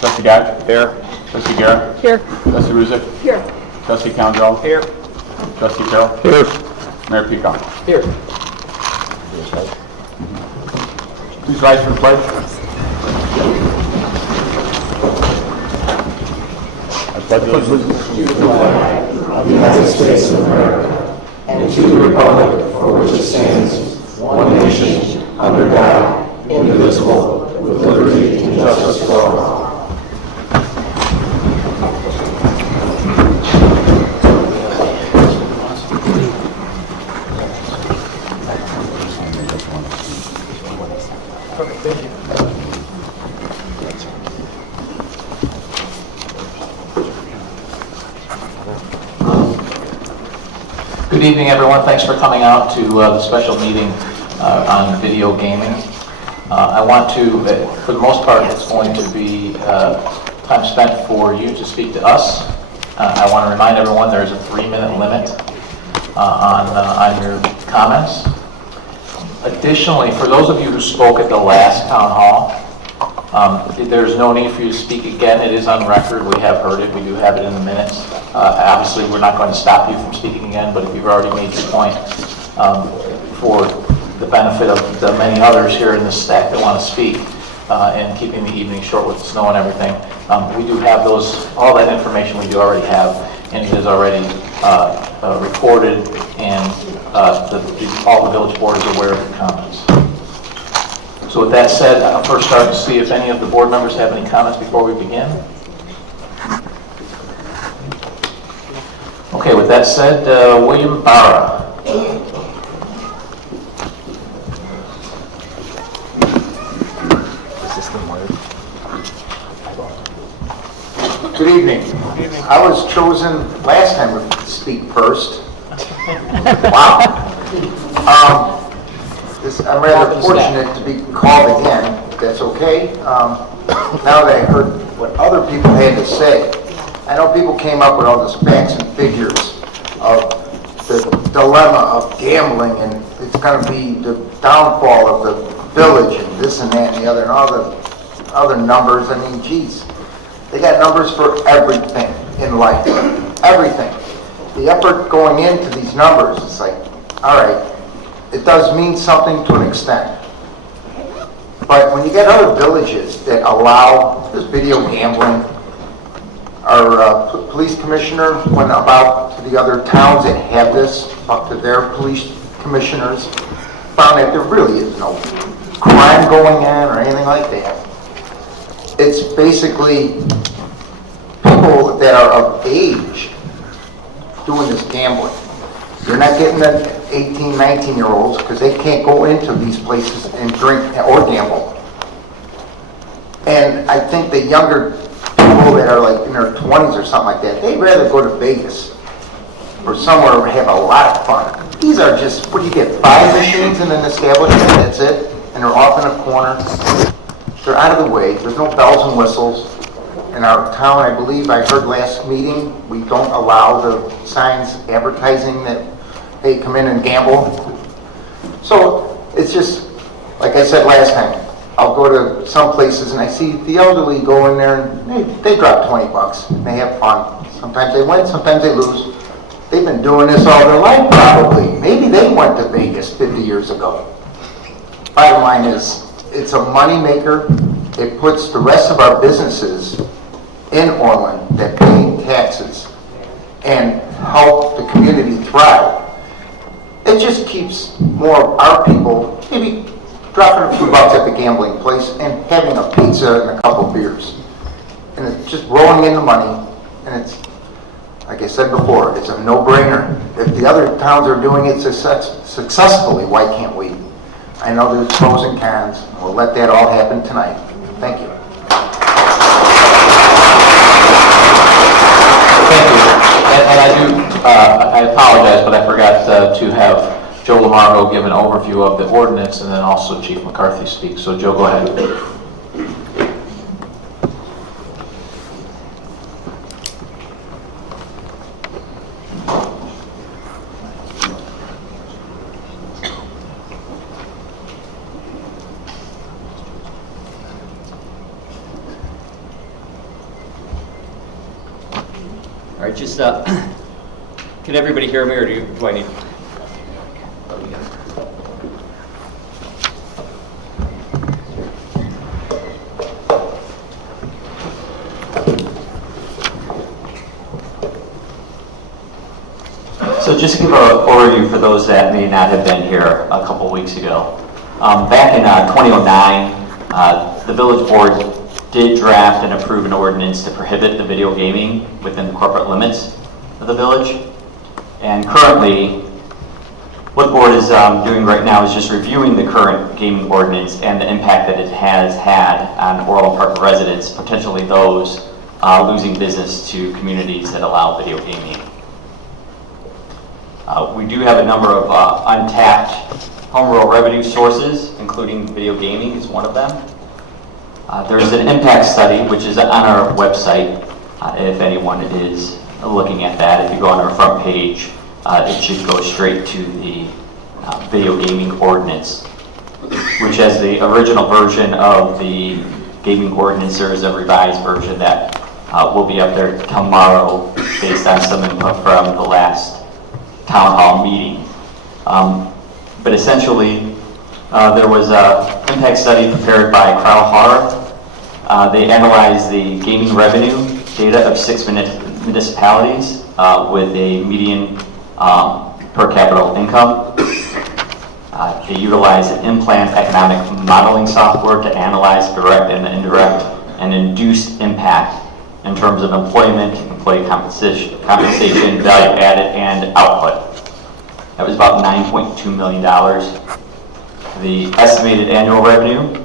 Trustee Gadd? Here. Trustee Garrett? Here. Trustee Ruzick? Here. Trustee Council? Here. Trustee Carroll? Here. Mayor Pico? Here. Please rise for the pledge. I pledge allegiance to the flag of the United States of America and to the republic for which it stands, one nation, under God, indivisible, with liberty and justice for all. Good evening, everyone. Thanks for coming out to the special meeting on video gaming. I want to, for the most part, it's going to be time spent for you to speak to us. I want to remind everyone there's a 3-minute limit on your comments. Additionally, for those of you who spoke at the last town hall, there's no need for you to speak again. It is on record. We have heard it. We do have it in the minutes. Obviously, we're not going to stop you from speaking again, but if you've already made your point, for the benefit of the many others here in the stack that want to speak, and keeping the evening short with the snow and everything, we do have all that information we do already have, and it is already recorded, and all the village board is aware of the comments. So with that said, I'll first start to see if any of the board members have any comments before we begin. Okay, with that said, William Barra. Good evening. I was chosen last time to speak first. Wow. I'm rather fortunate to be called again, if that's okay. Now that I heard what other people had to say, I know people came up with all these facts and figures of the dilemma of gambling, and it's going to be the downfall of the village and this and that and the other, and all the other numbers. I mean, geez, they got numbers for everything in life, everything. The effort going into these numbers, it's like, all right, it does mean something to an extent. But when you get other villages that allow this video gambling, our police commissioner went about to the other towns that have this, talked to their police commissioners, found that there really is no crime going on or anything like that. It's basically people that are of age doing this gambling. You're not getting the 18, 19-year-olds because they can't go into these places and drink or gamble. And I think the younger people that are like in their 20s or something like that, they'd rather go to Vegas or somewhere where have a lot of fun. These are just, what do you get, 5 machines in an establishment, that's it, and they're off in a corner. They're out of the way, there's no bells and whistles. In our town, I believe, I heard last meeting, we don't allow the signs advertising that they come in and gamble. So it's just, like I said last time, I'll go to some places and I see the elderly go in there and they drop 20 bucks. They have fun. Sometimes they win, sometimes they lose. They've been doing this all their life probably. Maybe they went to Vegas 50 years ago. Bottom line is, it's a money maker. It puts the rest of our businesses in Orland that pay taxes and help the community thrive. It just keeps more of our people maybe dropping a few bucks at the gambling place and having a pizza and a couple of beers. And it's just rolling in the money, and it's, like I said before, it's a no-brainer. If the other towns are doing it successfully, why can't we? I know there's pros and cons. We'll let that all happen tonight. Thank you. Thank you. I apologize, but I forgot to have Joe Lamargo give an overview of the ordinance and then also Chief McCarthy speak. So Joe, go ahead. All right, just, can everybody hear me, or do I need? So just to give an overview for those that may not have been here a couple weeks ago. Back in 2009, the village board did draft and approve an ordinance to prohibit the video gaming within the corporate limits of the village. And currently, what the board is doing right now is just reviewing the current gaming ordinance and the impact that it has had on Orland Park residents, potentially those losing business to communities that allow video gaming. We do have a number of untapped home rule revenue sources, including video gaming is one of them. There's an impact study, which is on our website, if anyone is looking at that. If you go on our front page, it should go straight to the video gaming ordinance, which has the original version of the gaming ordinance. There is a revised version that will be up there tomorrow based on some input from the last town hall meeting. But essentially, there was an impact study prepared by Crow Horror. They analyzed the gaming revenue data of 6 municipalities with a median per capita income. They utilized an in-plan economic modeling software to analyze direct and indirect and induced impact in terms of employment, employee compensation, value added, and output. That was about $9.2 million. The estimated annual revenue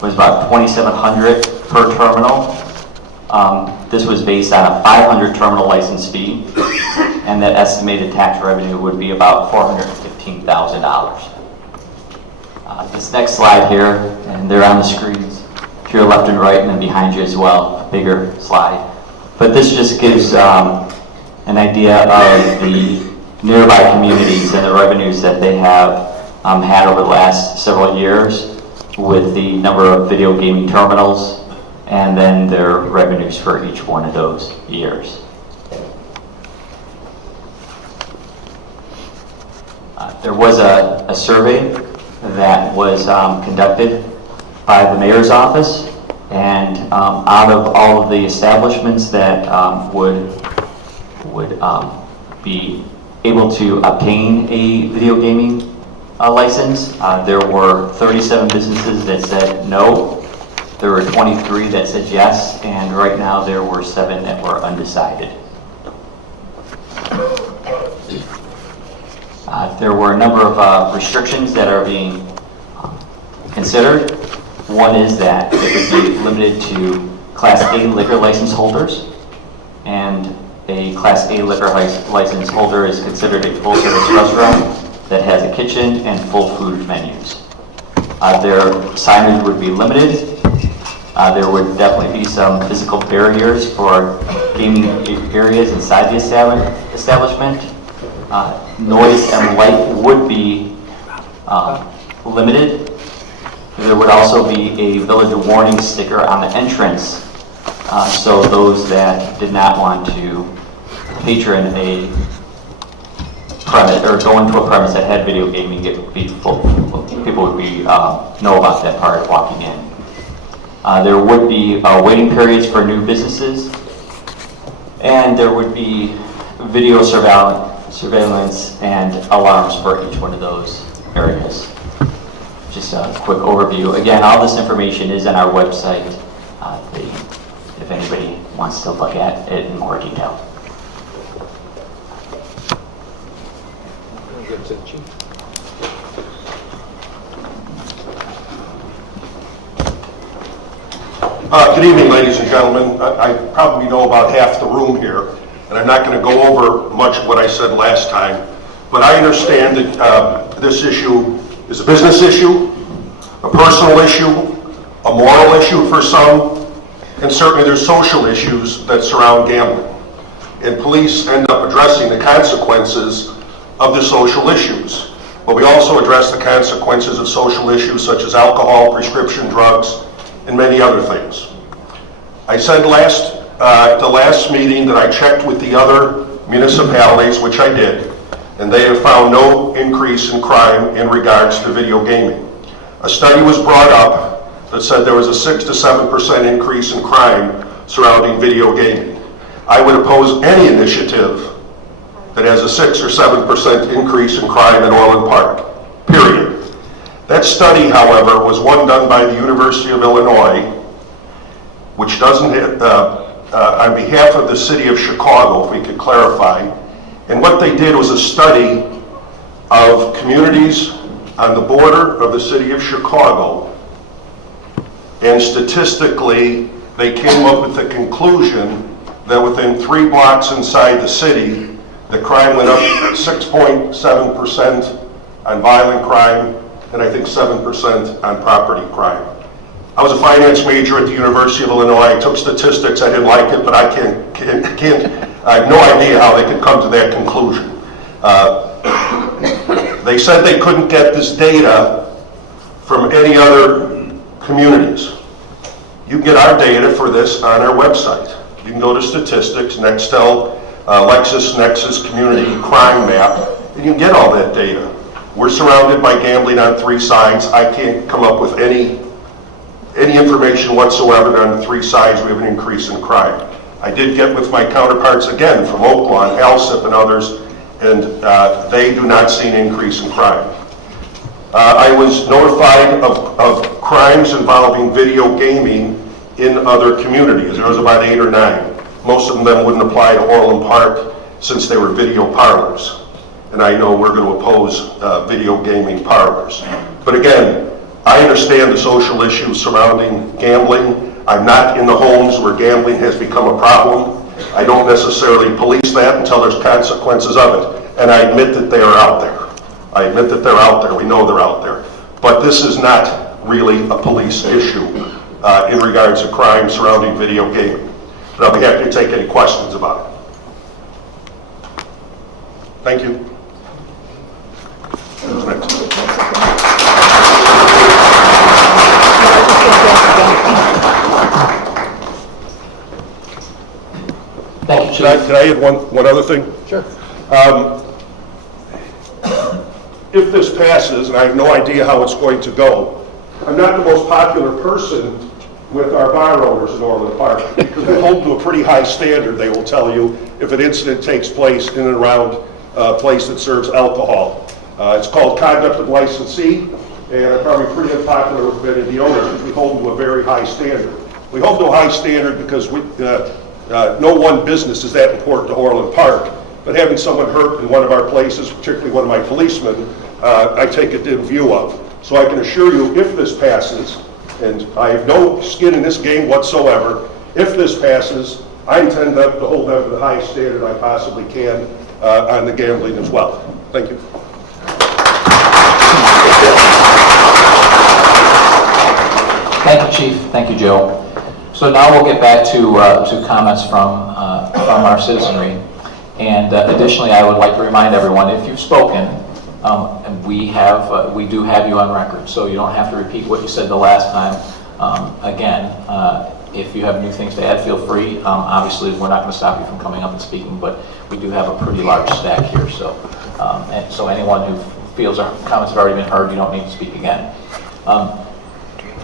was about $2,700 per terminal. This was based on a 500 terminal license fee, and that estimated tax revenue would be about $415,000. This next slide here, and they're on the screens to your left and right, and then behind you as well, a bigger slide. But this just gives an idea of the nearby communities and the revenues that they have had over the last several years with the number of video gaming terminals and then their revenues for each one of those years. There was a survey that was conducted by the mayor's office, and out of all of the establishments that would be able to obtain a video gaming license, there were 37 businesses that said no, there were 23 that said yes, and right now there were 7 that were undecided. There were a number of restrictions that are being considered. One is that it would be limited to Class A liquor license holders, and a Class A liquor license holder is considered a full-service restaurant that has a kitchen and full food menus. Their signage would be limited. There would definitely be some physical barriers for gaming areas inside the establishment. Noise and light would be limited. There would also be a village warning sticker on the entrance, so those that did not want to patron a premise or go into a premise that had video gaming, it would be full. People would be know about that prior to walking in. There would be waiting periods for new businesses, and there would be video surveillance and alarms for each one of those areas. Just a quick overview. Again, all this information is on our website if anybody wants to look at it in more detail. Good evening, ladies and gentlemen. I probably know about half the room here, and I'm not going to go over much of what I said last time, but I understand that this issue is a business issue, a personal issue, a moral issue for some, and certainly there's social issues that surround gambling. And police end up addressing the consequences of the social issues. But we also address the consequences of social issues such as alcohol, prescription drugs, and many other things. I said last at the last meeting that I checked with the other municipalities, which I did, and they have found no increase in crime in regards to video gaming. A study was brought up that said there was a 6 to 7% increase in crime surrounding video gaming. I would oppose any initiative that has a 6 or 7% increase in crime in Orland Park, period. That study, however, was one done by the University of Illinois, which doesn't, on behalf of the city of Chicago, if we could clarify. And what they did was a study of communities on the border of the city of Chicago. And statistically, they came up with the conclusion that within 3 blocks inside the city, the crime went up 6.7% on violent crime, and I think 7% on property crime. I was a finance major at the University of Illinois. I took statistics. I didn't like it, but I have no idea how they could come to that conclusion. They said they couldn't get this data from any other communities. You can get our data for this on our website. You can go to statistics, Nextel, LexisNexis Community Crime Map, and you can get all that data. We're surrounded by gambling on 3 sides. I can't come up with any information whatsoever that on the 3 sides we have an increase in crime. I did get with my counterparts again from Oaklawn, Alsip and others, and they do not see an increase in crime. I was notified of crimes involving video gaming in other communities. There was about 8 or 9. Most of them wouldn't apply to Orland Park since they were video parlors. And I know we're going to oppose video gaming parlors. But again, I understand the social issues surrounding gambling. I'm not in the homes where gambling has become a problem. I don't necessarily police that until there's consequences of it. And I admit that they are out there. I admit that they're out there. We know they're out there. But this is not really a police issue in regards to crime surrounding video gaming. And I'll be happy to take any questions about it. Thank you. Who's next? Thank you, Can Chief. I add one other thing? Sure. If this passes, and I have no idea how it's going to go, I'm not the most popular person with our bar owners in Orland Park, because we hold to a pretty high standard, they will tell you, if an incident takes place in and around a place that serves alcohol. It's called conduct of licensee, and I'm probably pretty unpopular with many of the owners, because we hold to a very high standard. We hold to a high standard because no one business is that important to Orland Park, but having someone hurt in one of our places, particularly one of my policemen, I take a dim view of. So I can assure you, if this passes, and I have no skin in this game whatsoever, if this passes, I intend to hold them to the highest standard I possibly can on the gambling as well. Thank you. Thank you, Chief. Thank you, Joe. So now we'll get back to comments from our citizenry. And additionally, I would like to remind everyone, if you've spoken, and we do have you on record, so you don't have to repeat what you said the last time. Again, if you have new things to add, feel free. Obviously, we're not going to stop you from coming up and speaking, but we do have a pretty large stack here. So, and so anyone who feels our comments have already been heard, you don't need to speak again.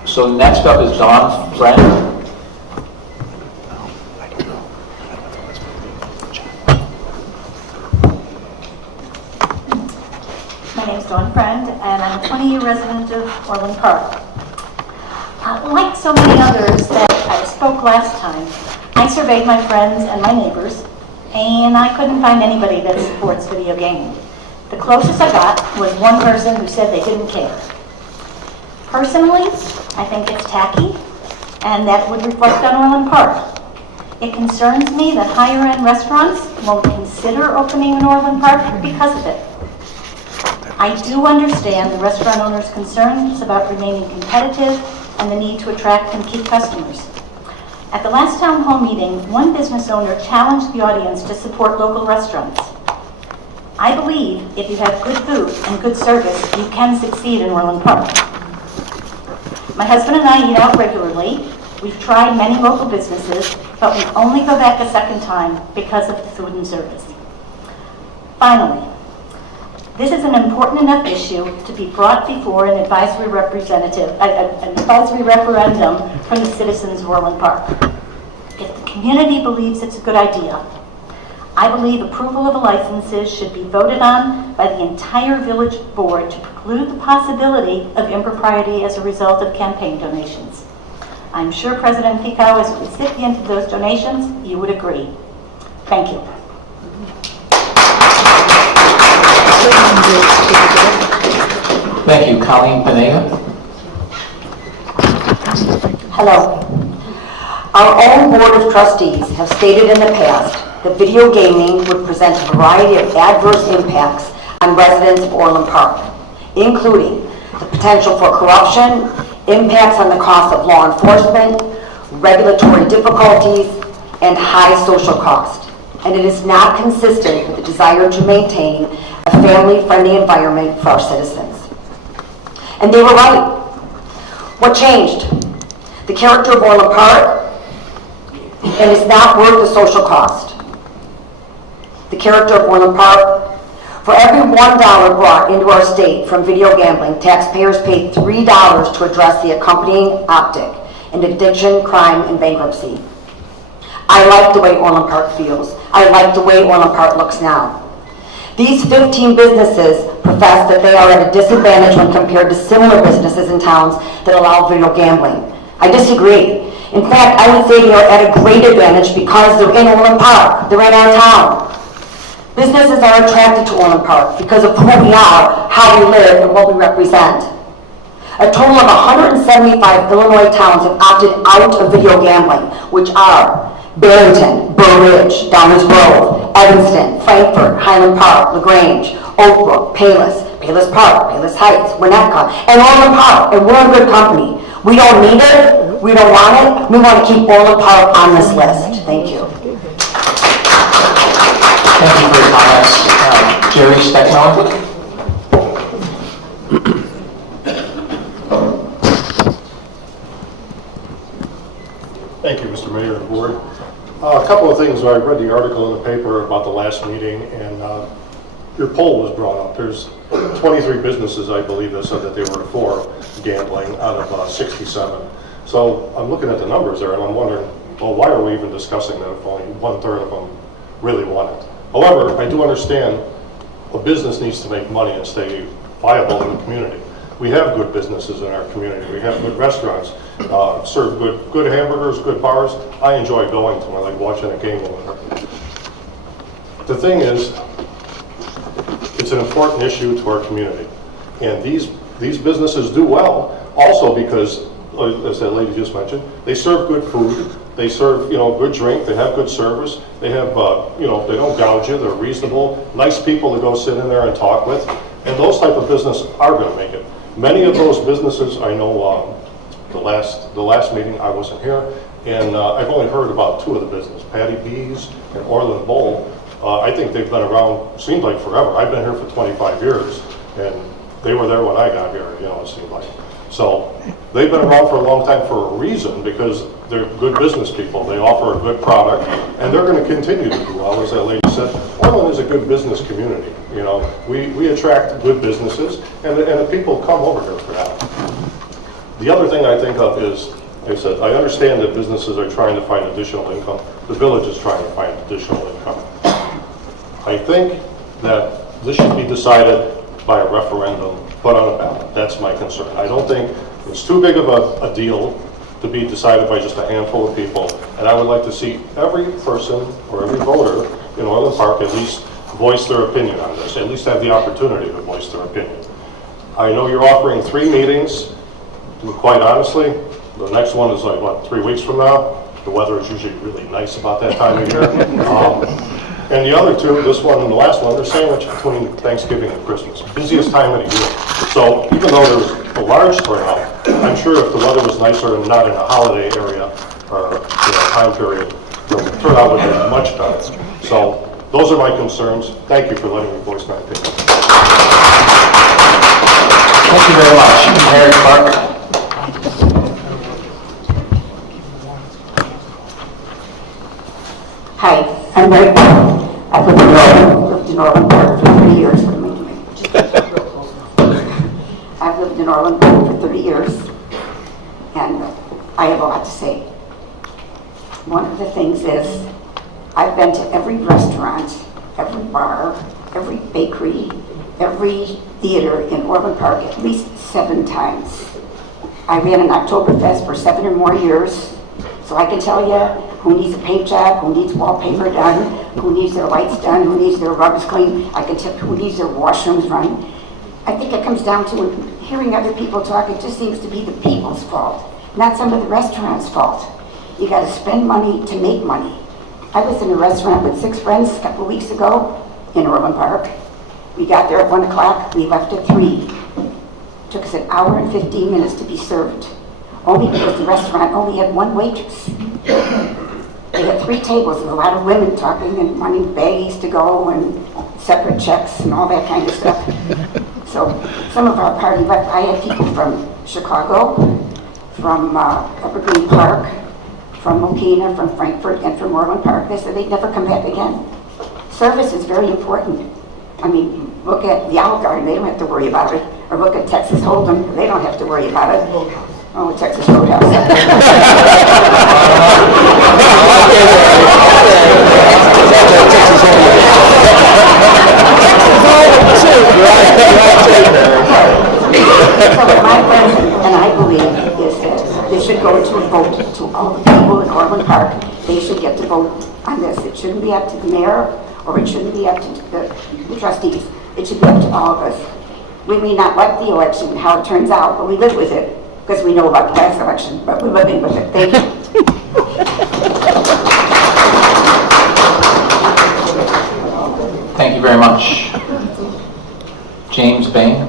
So next up is Dawn Friend. My name's Dawn Friend, and I'm a 20-year resident of Orland Park. Like so many others that I spoke last time, I surveyed my friends and my neighbors, and I couldn't find anybody that supports video gaming. The closest I got was one person who said they didn't care. Personally, I think it's tacky, and that would reflect on Orland Park. It concerns me that higher-end restaurants won't consider opening in Orland Park because of it. I do understand the restaurant owners' concerns about remaining competitive and the need to attract and keep customers. At the last town hall meeting, one business owner challenged the audience to support local restaurants. I believe if you have good food and good service, you can succeed in Orland Park. My husband and I eat out regularly, We've tried many local businesses, but we only go back a second time because of the food and service. Finally, this is an important enough issue to be brought before an advisory referendum from the citizens of Orland Park. If the community believes it's a good idea, I believe approval of the licenses should be voted on by the entire village board to preclude the possibility of impropriety as a result of campaign donations. I'm sure President Pico, as a recipient of those donations, you would agree. Thank you. Thank you. Colleen Pineda. Hello. Our own Board of Trustees have stated in the past that video gaming would present a variety of adverse impacts on residents of Orland Park, including the potential for corruption, impacts on the cost of law enforcement, regulatory difficulties, and high social cost. And it is not consistent with the desire to maintain a family-friendly environment for our citizens. And they were right. What changed? The character of Orland Park, and it's not worth the social cost. The character of Orland Park. For every $1 brought into our state from video gambling, taxpayers pay $3 to address the accompanying optic in addiction, crime, and bankruptcy. I like the way Orland Park feels. I like the way Orland Park looks now. These 15 businesses profess that they are at a disadvantage when compared to similar businesses in towns that allow video gambling. I disagree. In fact, I would say they are at a great advantage because they're in Orland Park. They're in our town. Businesses are attracted to Orland Park because of who we are, how we live, and what we represent. A total of 175 Illinois towns have opted out of video gambling, which are Barrington, Burr Ridge, Downers Grove, Evanston, Frankfort, Highland Park, LaGrange, Oak Brook, Payless, Payless Park, Payless Heights, Winnetka, and Orland Park. And we're in good company. We don't need it. We don't want it. We want to keep Orland Park on this list. Thank you. Thank you for your comments. Jerry Steckmiller. Thank you, Mr. Mayor and Board. A couple of things. I read the article in the paper about the last meeting, and your poll was brought up. There's 23 businesses, I believe, that said that they were for gambling out of 67. So I'm looking at the numbers there, and I'm wondering, well, why are we even discussing that if only 1/3 of them really want it? However, I do understand a business needs to make money and stay viable in the community. We have good businesses in our community. We have good restaurants, serve good hamburgers, good bars. I enjoy going to them. I like watching a game over there. The thing is, it's an important issue to our community. And these businesses do well also because, as that lady just mentioned, they serve good food. They serve, good drink. They have good service. They have, they don't gouge you. They're reasonable, nice people to go sit in there and talk with. And those type of business are going to make it. Many of those businesses, I know, the last meeting I wasn't here, and I've only heard about 2 of the businesses, Patty B's and Orland Bowl. I think they've been around, seemed like forever. I've been here for 25 years, and they were there when I got here, it seemed like. So they've been around for a long time for a reason, because they're good business people. They offer a good product, and they're going to continue to do well. As that lady said, Orland is a good business community. We attract good businesses, and the people come over here for that. The other thing I think of is, like I said, I understand that businesses are trying to find additional income. The village is trying to find additional income. I think that this should be decided by a referendum, put on a ballot. That's my concern. I don't think it's too big of a deal to be decided by just a handful of people, and I would like to see every person or every voter in Orland Park at least voice their opinion on this, at least have the opportunity to voice their opinion. I know you're offering 3 meetings. Quite honestly, the next one is 3 weeks from now. The weather is usually really nice about that time of year. And the other 2, this one and the last one, they're sandwiched between Thanksgiving and Christmas. Busiest time of the year. So even though there's a large turnout, I'm sure if the weather was nicer and not in a holiday area or time period, the turnout would be much better. So those are my concerns. Thank you for letting me voice my opinion. Thank you very much. Mary Clark. Hi, I'm Mary. I've lived in Orland Park for 30 years. What am I doing? I've lived in Orland Park for 30 years, and I have a lot to say. One of the things is, I've been to every restaurant, every bar, every bakery, every theater in Orland Park at least 7 times. I ran an Oktoberfest for 7 or more years, so I can tell you who needs a paint job, who needs wallpaper done, who needs their lights done, who needs their rugs cleaned. I can tell who needs their washrooms run. I think it comes down to hearing other people talk. It just seems to be the people's fault, not some of the restaurants' fault. You got to spend money to make money. I was in a restaurant with 6 friends a couple of weeks ago in Orland Park. We got there at 1 o'clock, we left at 3. Took us an hour and 15 minutes to be served, only because the restaurant only had 1 waitress. They had 3 tables with a lot of women talking and wanting baggies to go and separate checks and all that kind of stuff. So some of our party left. I had people from Chicago, from Evergreen Park, from Mokina, from Frankfurt, and from Orland Park. They said they'd never come back again. Service is very important. I mean, look at the Olive Garden, they don't have to worry about it. Or look at Texas Hold'em, they don't have to worry about it. Oh, Texas Roadhouse. So what my friend and I believe is that this should go to a vote to all the people in Orland Park. They should get to vote on this. It shouldn't be up to the mayor, or it shouldn't be up to the trustees. It should be up to all of us. We may not like the election, how it turns out, but we live with it, because we know about the last election, but we're living with it. Thank you. Thank you very much. James Bain.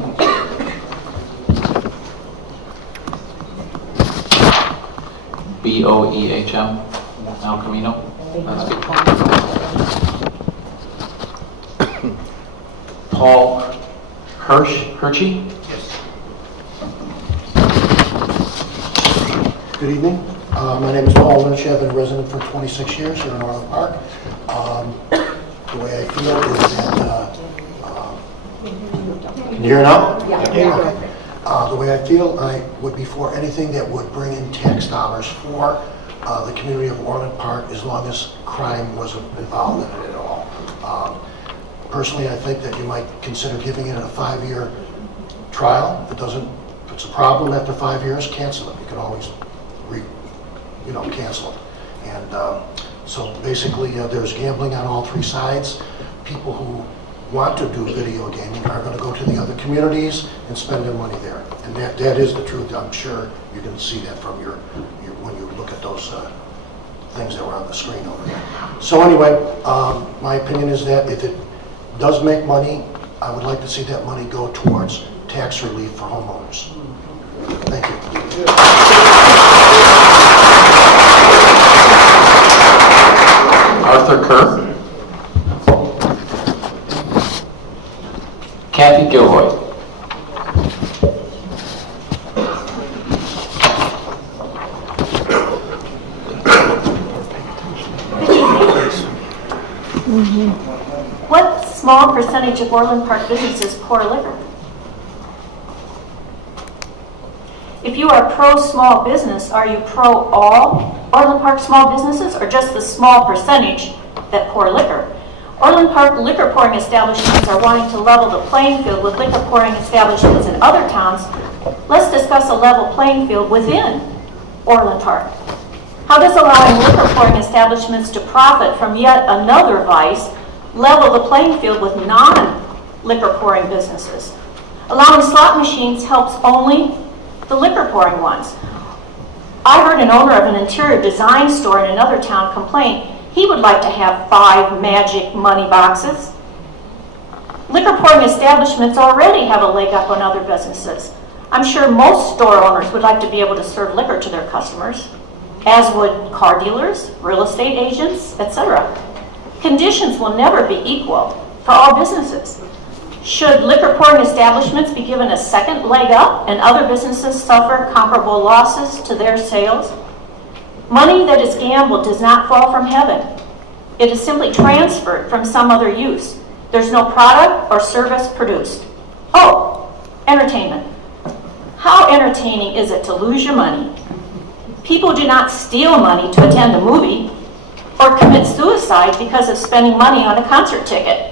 B-O-E-H-M. El Camino. That's good. Paul Hershey? Good evening. My name is Paul Lynch. I've been a resident for 26 years here in Orland Park. The way I feel is that... can you hear now? Yeah. Okay. The way I feel, I would be for anything that would bring in tax dollars for the community of Orland Park, as long as crime wasn't involved in it at all. Personally, I think that you might consider giving it a 5-year trial. If it's a problem after 5 years, cancel it. You can always cancel it. And so basically, there's gambling on all 3 sides. People who want to do video gaming are going to go to the other communities and spend their money there. And that is the truth. I'm sure you can see that from your when you look at those things that were on the screen over there. So anyway, my opinion is that if it does make money, I would like to see that money go towards tax relief for homeowners. Thank you. Arthur Kerr. Kathy Gilroy. What small percentage of Orland Park businesses pour liquor? If you are pro small business, are you pro all Orland Park small businesses, or just the small percentage that pour liquor? Orland Park liquor pouring establishments are wanting to level the playing field with liquor pouring establishments in other towns. Let's discuss a level playing field within Orland Park. How does allowing liquor pouring establishments to profit from yet another vice level the playing field with non-liquor pouring businesses? Allowing slot machines helps only the liquor pouring ones. I heard an owner of an interior design store in another town complain he would like to have 5 magic money boxes. Liquor pouring establishments already have a leg up on other businesses. I'm sure most store owners would like to be able to serve liquor to their customers, as would car dealers, real estate agents, etc. Conditions will never be equal for all businesses. Should liquor pouring establishments be given a second leg up and other businesses suffer comparable losses to their sales? Money that is gambled does not fall from heaven. It is simply transferred from some other use. There's no product or service produced. Oh, entertainment. How entertaining is it to lose your money? People do not steal money to attend a movie or commit suicide because of spending money on a concert ticket.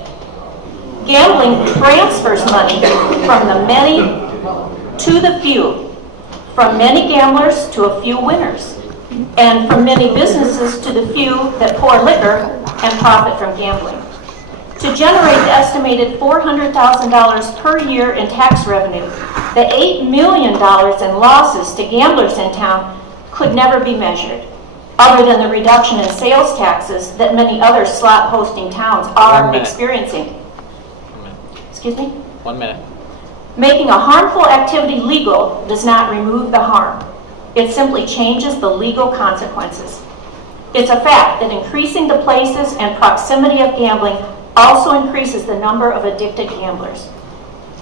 Gambling transfers money from the many to the few, from many gamblers to a few winners, and from many businesses to the few that pour liquor and profit from gambling. To generate the estimated $400,000 per year in tax revenue, the $8 million in losses to gamblers in town could never be measured, other than the reduction in sales taxes that many other slot hosting towns are experiencing. Excuse me? 1 minute. Making a harmful activity legal does not remove the harm. It simply changes the legal consequences. It's a fact that increasing the places and proximity of gambling also increases the number of addicted gamblers.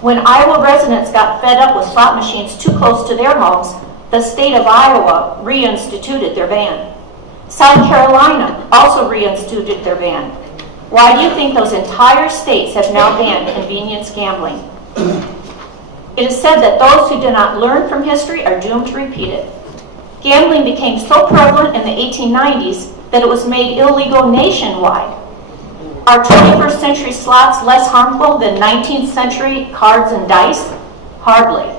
When Iowa residents got fed up with slot machines too close to their homes, the state of Iowa reinstituted their ban. South Carolina also reinstituted their ban. Why do you think those entire states have now banned convenience gambling? It is said that those who do not learn from history are doomed to repeat it. Gambling became so prevalent in the 1890s that it was made illegal nationwide. Are 21st century slots less harmful than 19th century cards and dice? Hardly.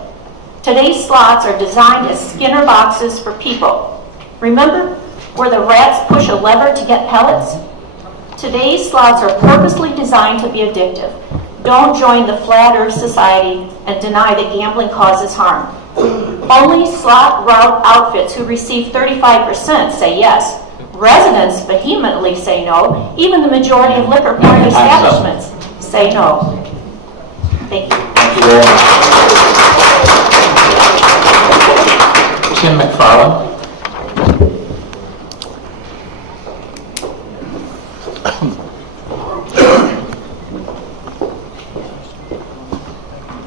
Today's slots are designed as Skinner boxes for people. Remember where the rats push a lever to get pellets? Today's slots are purposely designed to be addictive. Don't join the Flat Earth Society and deny that gambling causes harm. Only slot route outfits who receive 35% say yes. Residents vehemently say no. Even the majority of liquor pouring establishments say no. Thank you. Thank you very much. Tim McFarland.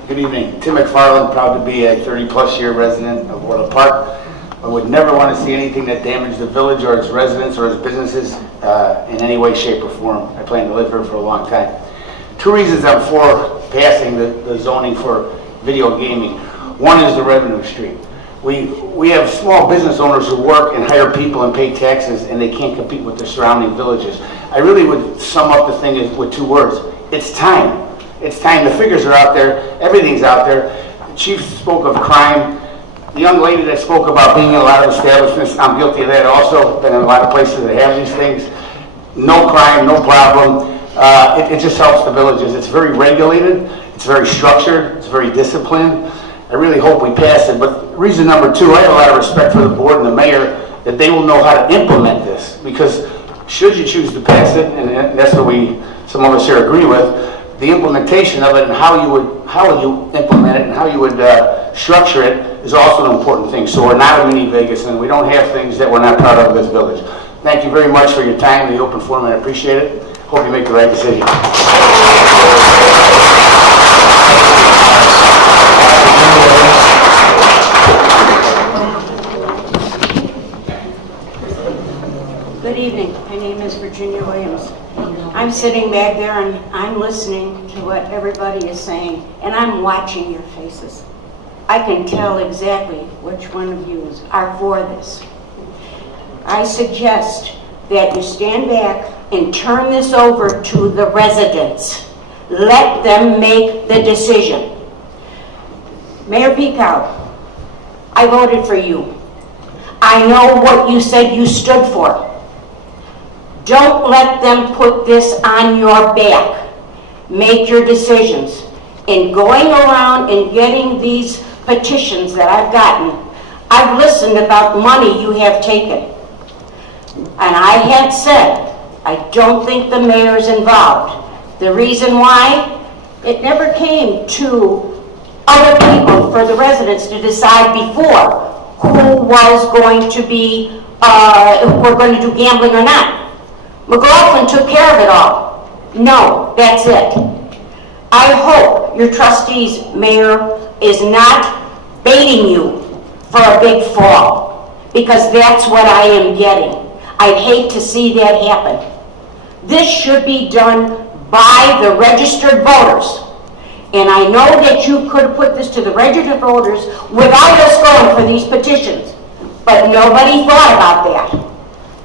Good evening. Tim McFarland, proud to be a 30-plus year resident of Orland Park. I would never want to see anything that damaged the village or its residents or its businesses in any way, shape, or form. I plan to live here for a long time. Two reasons I'm for passing the zoning for video gaming. One is the revenue stream. We have small business owners who work and hire people and pay taxes, and they can't compete with the surrounding villages. I really would sum up the thing with two words. It's time. It's time. The figures are out there. Everything's out there. The chief spoke of crime. The young lady that spoke about being in a lot of establishments, I'm guilty of that also. Been in a lot of places that have these things. No crime, no problem. It just helps the villages. It's very regulated. It's very structured. It's very disciplined. I really hope we pass it. But reason number two, I have a lot of respect for the board and the mayor that they will know how to implement this. Because should you choose to pass it, and that's what some of us here agree with, the implementation of it and how you implement it and how you would structure it is also an important thing. So we're not a mini Vegas and we don't have things that we're not proud of in this village. Thank you very much for your time and the open forum. I appreciate it. Hope you make the right decision. Good evening. My name is Virginia Williams. I'm sitting back there and I'm listening to what everybody is saying, and I'm watching your faces. I can tell exactly which one of you are for this. I suggest that you stand back and turn this over to the residents. Let them make the decision. Mayor Peacock, I voted for you. I know what you said you stood for. Don't let them put this on your back. Make your decisions. In going around and getting these petitions that I've gotten, I've listened about money you have taken. And I had said, I don't think the mayor is involved. The reason why? It never came to other people for the residents to decide before who was going to be, if we're going to do gambling or not. McLaughlin took care of it all. No, that's it. I hope your trustees, Mayor, is not baiting you for a big fall, because that's what I am getting. I'd hate to see that happen. This should be done by the registered voters. And I know that you could put this to the registered voters without us going for these petitions, but nobody thought about that.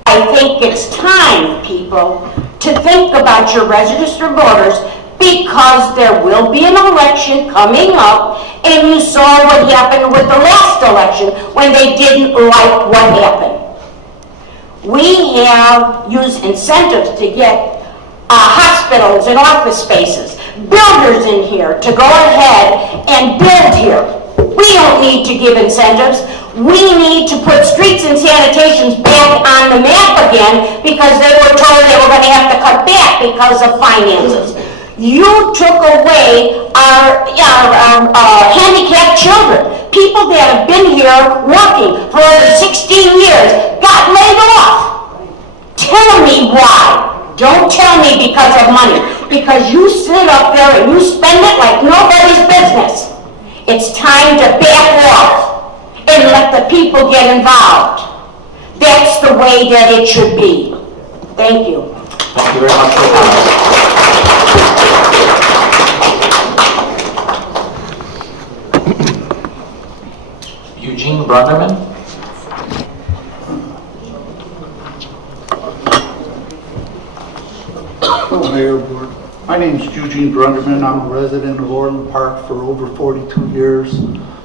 I think it's time, people, to think about your registered voters, because there will be an election coming up, and you saw what happened with the last election when they didn't like what happened. We have used incentives to get hospitals and office spaces, builders in here to go ahead and build here. We don't need to give incentives. We need to put streets and sanitations back on the map again, because they were told they were going to have to cut back because of finances. You took away our handicapped children. People that have been here working for over 16 years got laid off. Tell me why. Don't tell me because of money. Because you sit up there and you spend it like nobody's business. It's time to back off and let the people get involved. That's the way that it should be. Thank you. Thank you very much for coming. Eugene Brunderman. Hello, Mayor Board. My name is Eugene Brunderman. I'm a resident of Orland Park for over 42 years.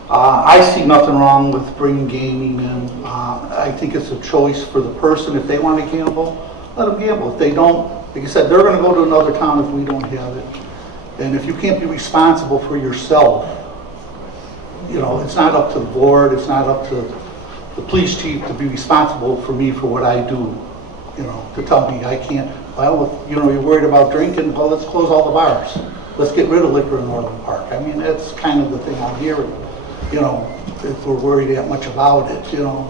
I see nothing wrong with bringing gaming in. I think it's a choice for the person. If they want to gamble, let them gamble. If they don't, like I said, they're going to go to another town if we don't have it. And if you can't be responsible for yourself, you know, it's not up to the board, it's not up to the police chief to be responsible for me for what I do, you know, to tell me I can't. Well, you know, you're worried about drinking, well, let's close all the bars. Let's get rid of liquor in Orland Park. I mean, that's kind of the thing I'm hearing, you know, if we're worried that much about it, you know.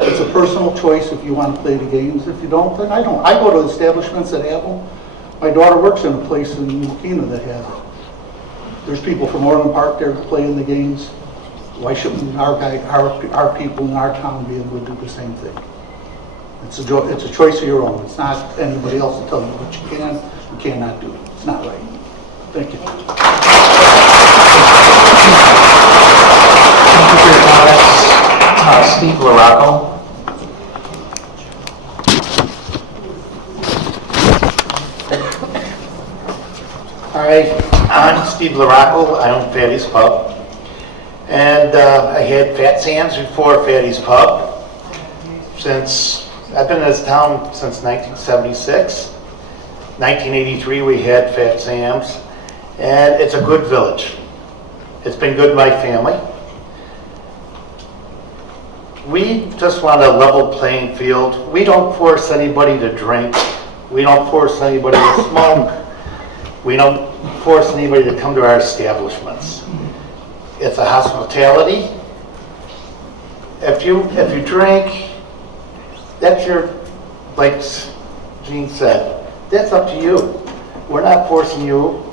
It's a personal choice if you want to play the games. If you don't, then I don't. I go to establishments that have them. My daughter works in a place in Mokina that has it. There's people from Orland Park there playing the games. Why shouldn't our people in our town be able to do the same thing? It's a choice of your own. It's not anybody else to tell you what you can and cannot do. It's not right. Thank you. Thank you for your comments. Steve Larocco. Hi, I'm Steve Larocco. I own Fatty's Pub. And I had Fat Sam's before Fatty's Pub. I've been in this town since 1976. 1983 we had Fat Sam's. And it's a good village. It's been good to my family. We just want a level playing field. We don't force anybody to drink. We don't force anybody to smoke. We don't force anybody to come to our establishments. It's a hospitality. If you drink, that's your, like Gene said, that's up to you. We're not forcing you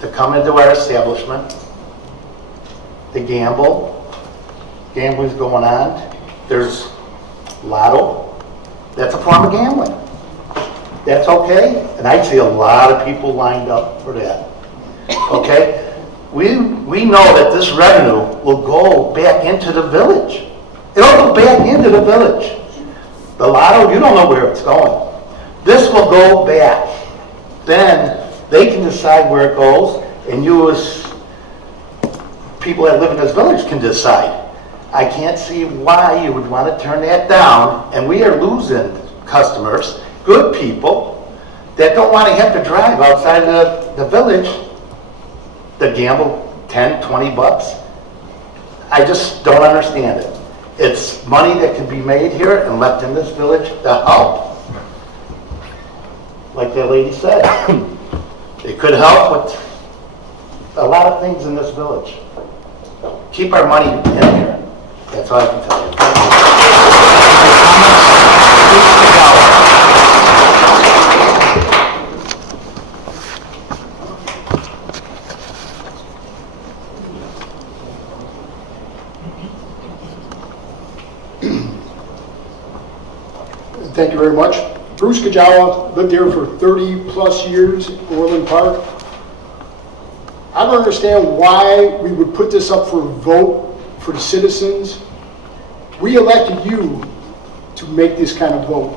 to come into our establishment, to gamble. Gambling's going on. There's lotto. That's a form of gambling. That's okay, and I see a lot of people lined up for that. Okay? We know that this revenue will go back into the village. It'll go back into the village. The lotto, you don't know where it's going. This will go back. Then they can decide where it goes, and you as people that live in this village can decide. I can't see why you would want to turn that down, and we are losing customers, good people, that don't want to have to drive outside of the village to gamble 10, 20 bucks. I just don't understand it. It's money that can be made here and left in this village to help. Like that lady said, it could help with a lot of things in this village. Keep our money in here. That's all I can tell you. Thank you very much. Bruce Kajawa, lived there for 30-plus years, Orland Park. I don't understand why we would put this up for a vote for the citizens. We elected you to make this kind of vote.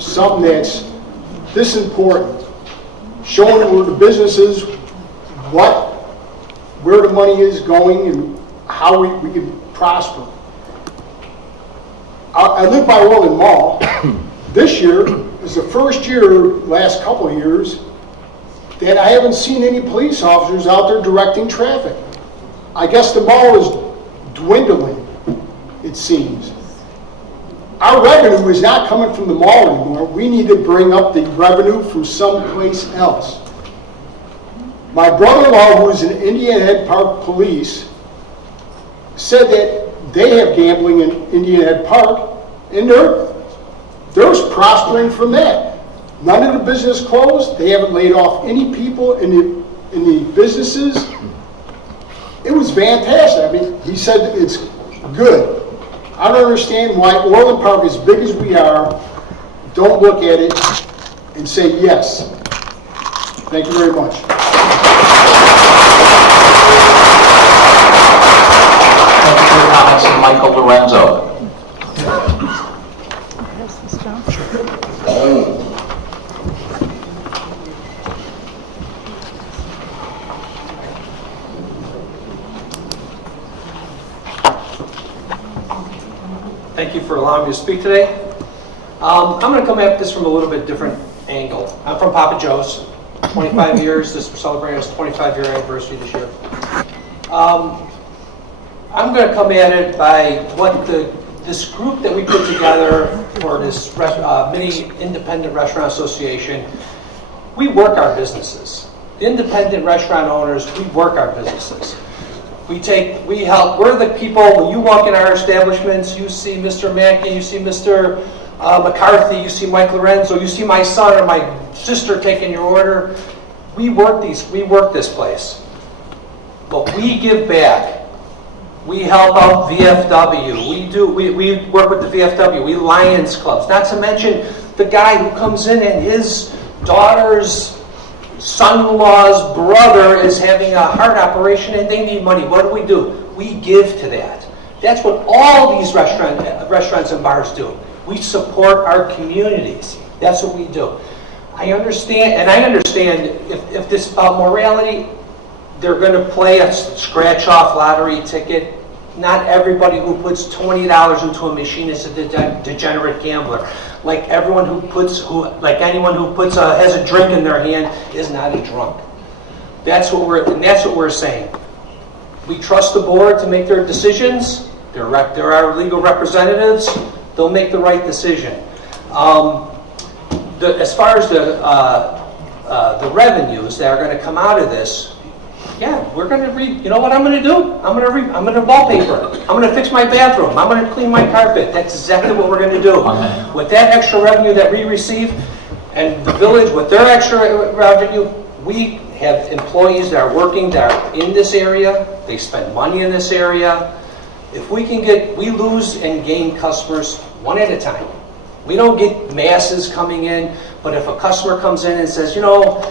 Something that's this important. Showing where the business is, where the money is going, and how we can prosper. I live by Orland Mall. This year is the first year, last couple of years, that I haven't seen any police officers out there directing traffic. I guess the mall is dwindling, it seems. Our revenue is not coming from the mall anymore. We need to bring up the revenue from someplace else. My brother-in-law, who is in Indian Head Park Police, said that they have gambling in Indian Head Park, and they're prospering from that. None of the business closed. They haven't laid off any people in the businesses. It was fantastic. I mean, he said it's good. I don't understand why Orland Park, as big as we are, don't look at it and say yes. Thank you very much. Thank you for your comments, Michael Lorenzo. Thank you for allowing me to speak today. I'm going to come at this from a little bit different angle. I'm from Papa Joe's, 25 years. This celebrating its 25-year anniversary this year. I'm going to come at it by what this group that we put together for this mini independent restaurant association. We work our businesses. The independent restaurant owners, we work our businesses. We help, we're the people, when you walk in our establishments, you see Mr. Mackey, you see Mr. McCarthy, you see Mike Lorenzo, you see my son or my sister taking your order. We work this place. But we give back. We help out VFW. We work with the VFW. We Lions Clubs. Not to mention the guy who comes in and his daughter's son-in-law's brother is having a heart operation and they need money. What do? We give to that. That's what all these restaurants and bars do. We support our communities. That's what we do. I understand if this is about morality, they're going to play a scratch-off lottery ticket. Not everybody who puts $20 into a machine is a degenerate gambler. Like anyone who has a drink in their hand is not a drunk. That's what we're saying. We trust the board to make their decisions. They're our legal representatives. They'll make the right decision. As far as the revenues that are going to come out of this, yeah, we're going to read. You know what I'm going to do? I'm going to wallpaper. I'm going to fix my bathroom. I'm going to clean my carpet. That's exactly what we're going to do. Okay. With that extra revenue that we receive, and the village with their extra revenue, we have employees that are working, that are in this area. They spend money in this area. If we lose and gain customers one at a time. We don't get masses coming in, but if a customer comes in and says, you know,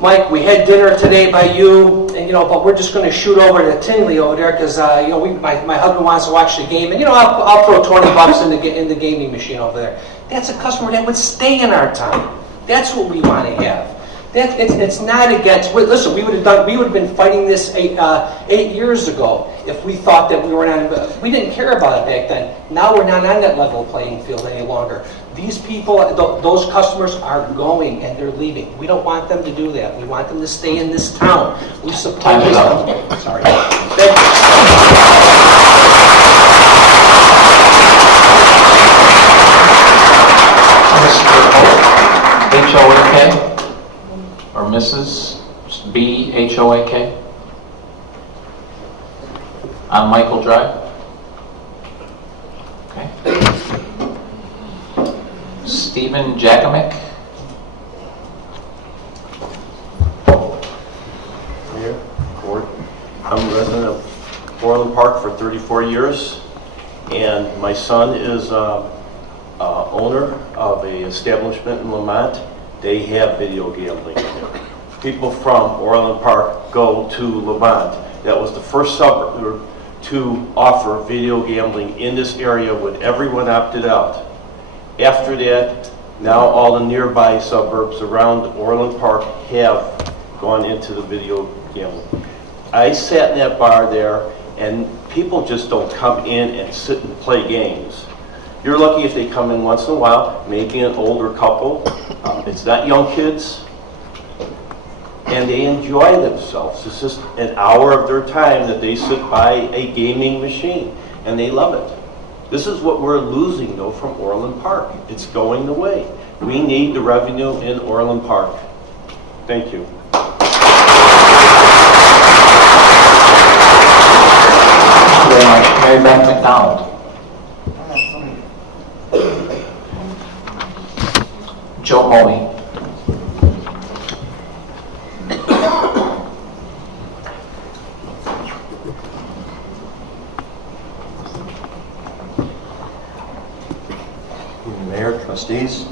Mike, we had dinner today by you, and but we're just going to shoot over to Tinley over there because my husband wants to watch the game, and I'll throw $20 in the gaming machine over there. That's a customer that would stay in our town. That's what we want to have. It's not against. Listen, we would have been fighting this 8 years ago if we thought that we were not. We didn't care about it back then. Now we're not on that level playing field any longer. These people, those customers are going and they're leaving. We don't want them to do that. We want them to stay in this town. We support this town. Sorry. Thank you. Mr. H-O-A-K? Or Mrs. B H-O-A-K? On Michael Drive? Okay. Stephen Jakimick? Mayor, Board. I'm a resident of Orland Park for 34 years, and my son is owner of a establishment in Lamont. They have video gambling in there. People from Orland Park go to Lamont. That was the first suburb to offer video gambling in this area when everyone opted out. After that, now all the nearby suburbs around Orland Park have gone into the video gambling. I sat in that bar there, and people just don't come in and sit and play games. You're lucky if they come in once in a while, maybe an older couple. It's not young kids. And they enjoy themselves. It's just an hour of their time that they sit by a gaming machine, and they love it. This is what we're losing, though, from Orland Park. It's going away. We need the revenue in Orland Park. Thank you. Mary Beth McDonald. Joe Mahoney. Mayor, trustees,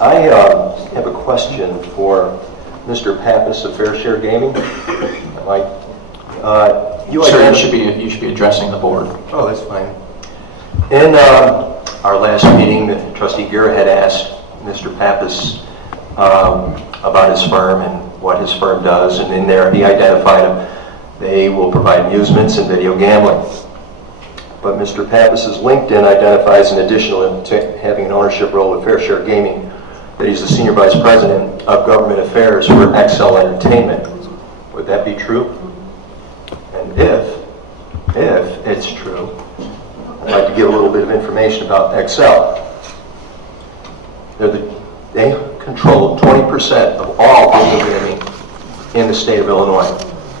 I have a question for Mr. Pappas of Fair Share Gaming. Sir, you should be addressing the board. Oh, that's fine. In our last meeting, Trustee Guerra had asked Mr. Pappas about his firm and what his firm does, and in there he identified them. They will provide amusements and video gambling. But Mr. Pappas's LinkedIn identifies, in addition to having an ownership role with Fair Share Gaming, that he's the Senior Vice President of Government Affairs for Excel Entertainment. Would that be true? And if it's true, I'd like to give a little bit of information about Excel. They control 20% of all video gaming in the state of Illinois,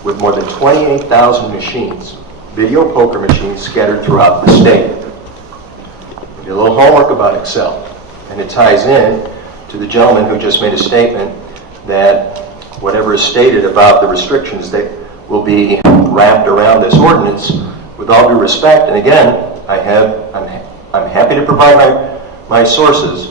with more than 28,000 machines, video poker machines scattered throughout the state. Do a little homework about Excel, and it ties in to the gentleman who just made a statement that whatever is stated about the restrictions that will be wrapped around this ordinance, with all due respect, and again, I'm happy to provide my sources,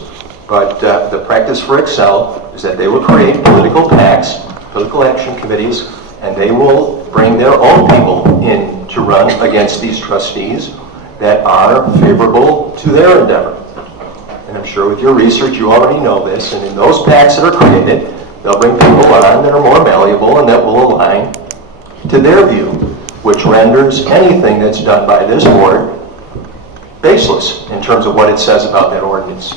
but the practice for Excel is that they will create political PACs, political action committees, and they will bring their own people in to run against these trustees that are favorable to their endeavor. And I'm sure with your research you already know this, and in those PACs that are created, they'll bring people on that are more malleable and that will align to their view, which renders anything that's done by this board baseless in terms of what it says about that ordinance.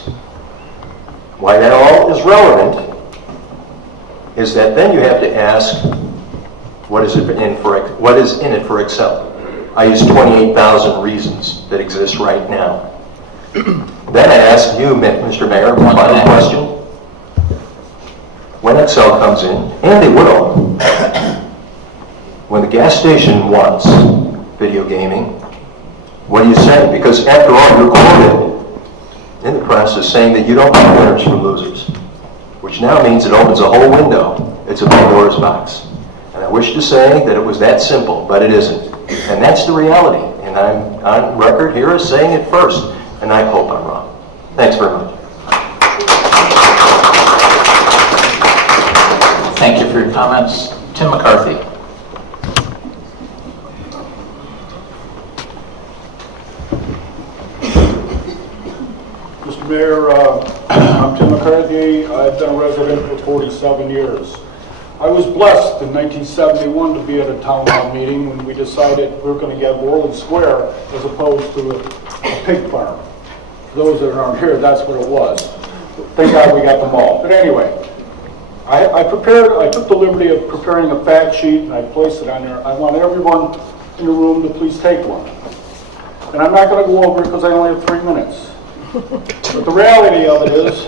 Why that all is relevant is that then you have to ask, what is in it for Excel? I use 28,000 reasons that exist right now. Then I ask you, Mr. Mayor, one final question. When Excel comes in, and it will, when the gas station wants video gaming, what do you say? Because after all, you're quoted in the press as saying that you don't know winners from losers, which now means it opens a whole window. It's a Pandora's box. And I wish to say that it was that simple, but it isn't. And that's the reality. And I'm on record here as saying it first, and I hope I'm wrong. Thanks very much. Thank you for your comments. Tim McCarthy. Mr. Mayor, I'm Tim McCarthy. I've been a resident for 47 years. I was blessed in 1971 to be at a town hall meeting when we decided we were going to get Orland Square as opposed to a pig farm. For those that aren't here, that's what it was. Thank God we got them all. But anyway, I took the liberty of preparing a fact sheet and I placed it on there. I want everyone in the room to please take one. And I'm not going to go over it because I only have 3 minutes. But the reality of it is,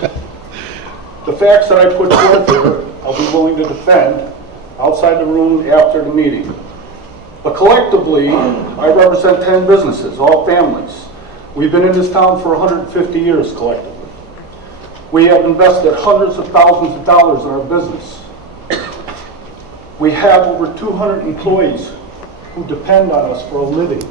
the facts that I put forth here, I'll be willing to defend outside the room after the meeting. But collectively, I represent 10 businesses, all families. We've been in this town for 150 years collectively. We have invested hundreds of thousands of dollars in our business. We have over 200 employees who depend on us for a living.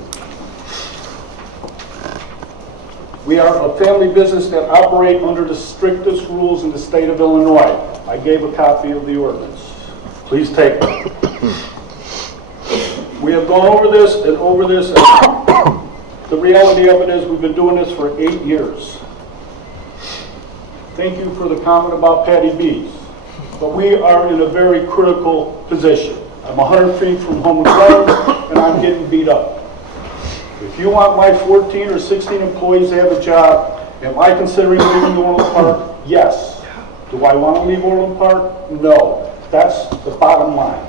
We are a family business that operate under the strictest rules in the state of Illinois. I gave a copy of the ordinance. Please take it. We have gone over this and over this. And the reality of it is we've been doing this for 8 years. Thank you for the comment about Patty B's. But we are in a very critical position. I'm 100 feet from home and friends, and I'm getting beat up. If you want my 14 or 16 employees to have a job, am I considering leaving Orland Park? Yes. Do I want to leave Orland Park? No. That's the bottom line.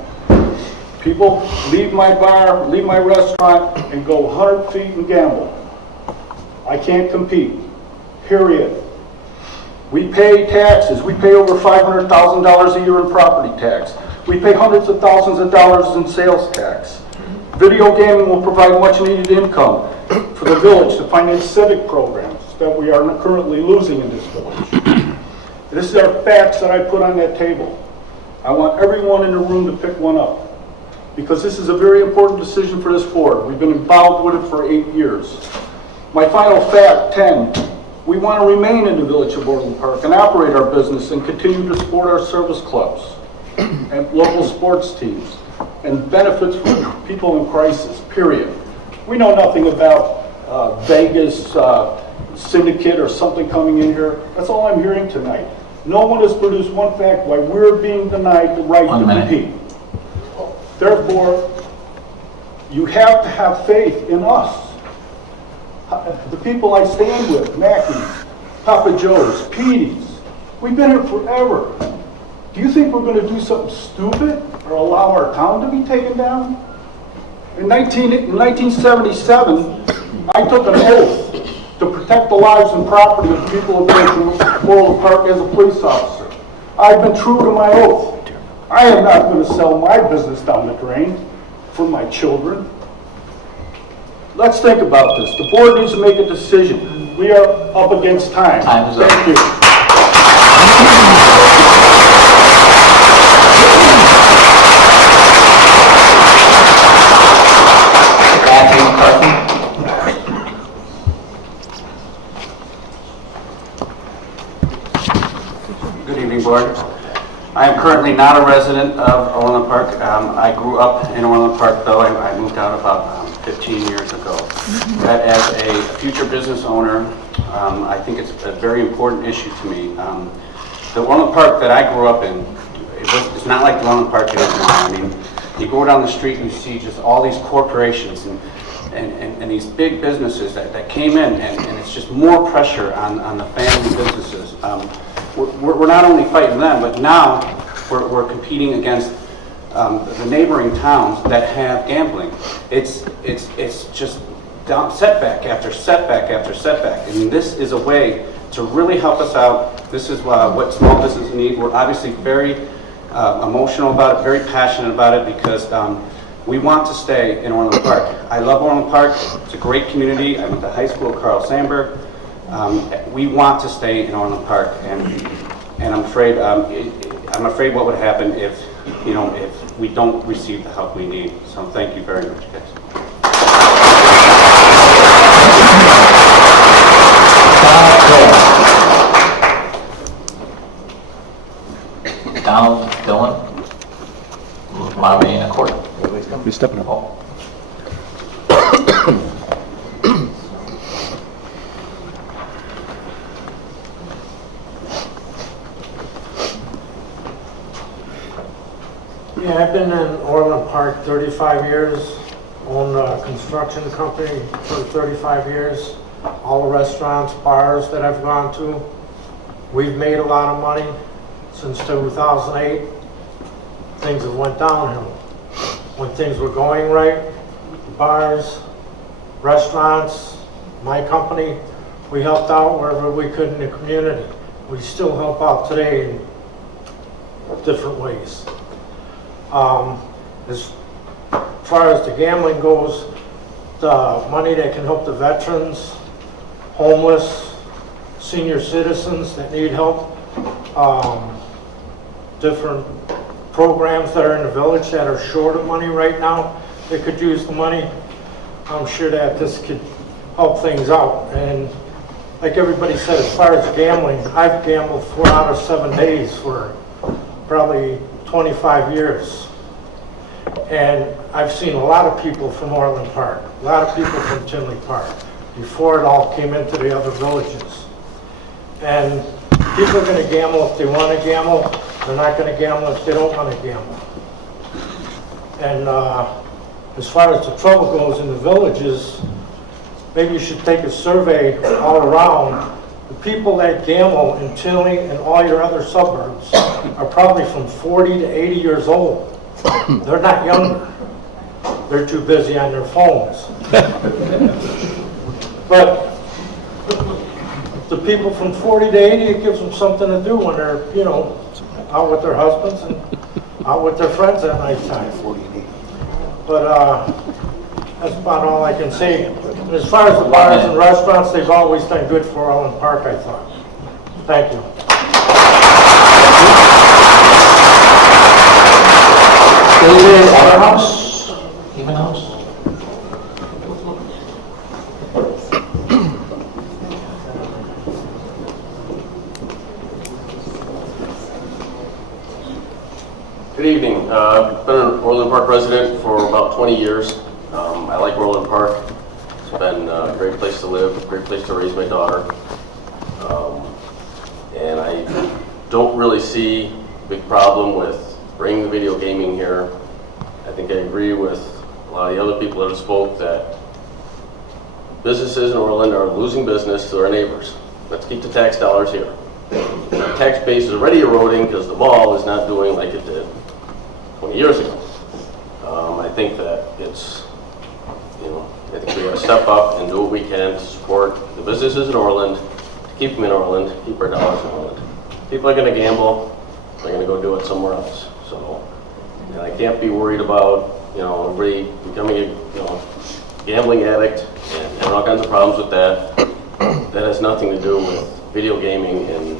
People leave my bar, leave my restaurant, and go 100 feet and gamble. I can't compete. Period. We pay taxes. We pay over $500,000 a year in property tax. We pay hundreds of thousands of dollars in sales tax. Video gaming will provide much needed income for the village to finance civic programs that we are currently losing in this village. This is our facts that I put on that table. I want everyone in the room to pick one up because this is a very important decision for this board. We've been involved with it for 8 years. My final fact, 10, we want to remain in the Village of Orland Park and operate our business and continue to support our service clubs and local sports teams and benefits for people in crisis, period. We know nothing about Vegas syndicate or something coming in here. That's all I'm hearing tonight. No one has produced one fact why we're being denied the right to compete. Therefore, you have to have faith in us. The people I stand with, Mackey's, Papa Joe's, Petey's, we've been here forever. Do you think we're going to do something stupid or allow our town to be taken down? In 1977, I took an oath to protect the lives and property of the people of Village of Orland Park as a police officer. I've been true to my oath. I am not going to sell my business down the drain for my children. Let's think about this. The board needs to make a decision. We are up against time. Time is up. Thank you. Good evening, Board. I am currently not a resident of Orland Park. I grew up in Orland Park, though. I moved out about 15 years ago. But as a future business owner, I think it's a very important issue to me. The Orland Park that I grew up in, it's not like the Orland Park it is now. I mean, you go down the street and you see just all these corporations and these big businesses that came in, and it's just more pressure on the family businesses. We're not only fighting them, but now we're competing against the neighboring towns that have gambling. It's just setback after setback after setback. I mean, this is a way to really help us out. This is what small businesses need. We're obviously very emotional about it, very passionate about it, because we want to stay in Orland Park. I love Orland Park. It's a great community. I went to high school at Carl Sandburg. We want to stay in Orland Park, and I'm afraid what would happen if we don't receive the help we need. So thank you very much, guys. Donald Dillon, Marina Court. You're stepping up. Oh. Yeah, I've been in Orland Park 35 years, owned a construction company for 35 years. All the restaurants, bars that I've gone to, we've made a lot of money since 2008. Things have went downhill. When things were going right, bars, restaurants, my company, we helped out wherever we could in the community. We still help out today in different ways. As far as the gambling goes, the money that can help the veterans, homeless, senior citizens that need help, different programs that are in the village that are short of money right now, they could use the money. I'm sure that this could help things out. And like everybody said, as far as gambling, I've gambled 4 out of 7 days for probably 25 years. And I've seen a lot of people from Orland Park, a lot of people from Tinley Park, before it all came into the other villages. And people are going to gamble if they want to gamble. They're not going to gamble if they don't want to gamble. And as far as the trouble goes in the villages, maybe you should take a survey all around. The people that gamble in Tinley and all your other suburbs are probably from 40 to 80 years old. They're not younger. They're too busy on their phones. But the people from 40 to 80, it gives them something to do when they're, you know, out with their husbands and out with their friends at night time. But that's about all I can say. And as far as the bars and restaurants, they've always done good for Orland Park, I thought. Thank you. David Waterhouse, Even House. Good evening. I've been an Orland Park resident for about 20 years. I like Orland Park. It's been a great place to live, a great place to raise my daughter. And I don't really see a big problem with bringing the video gaming here. I think I agree with a lot of the other people that have spoke that businesses in Orland are losing business to their neighbors. Let's keep the tax dollars here. Our tax base is already eroding because the mall is not doing like it did 20 years ago. I think that it's, you know, I think we got to step up and do what we can to support the businesses in Orland, to keep them in Orland, keep our dollars in Orland. People are going to gamble, they're going to go do it somewhere else. So, you know, I can't be worried about, you know, everybody becoming a, you know, gambling addict and having all kinds of problems with that. That has nothing to do with video gaming in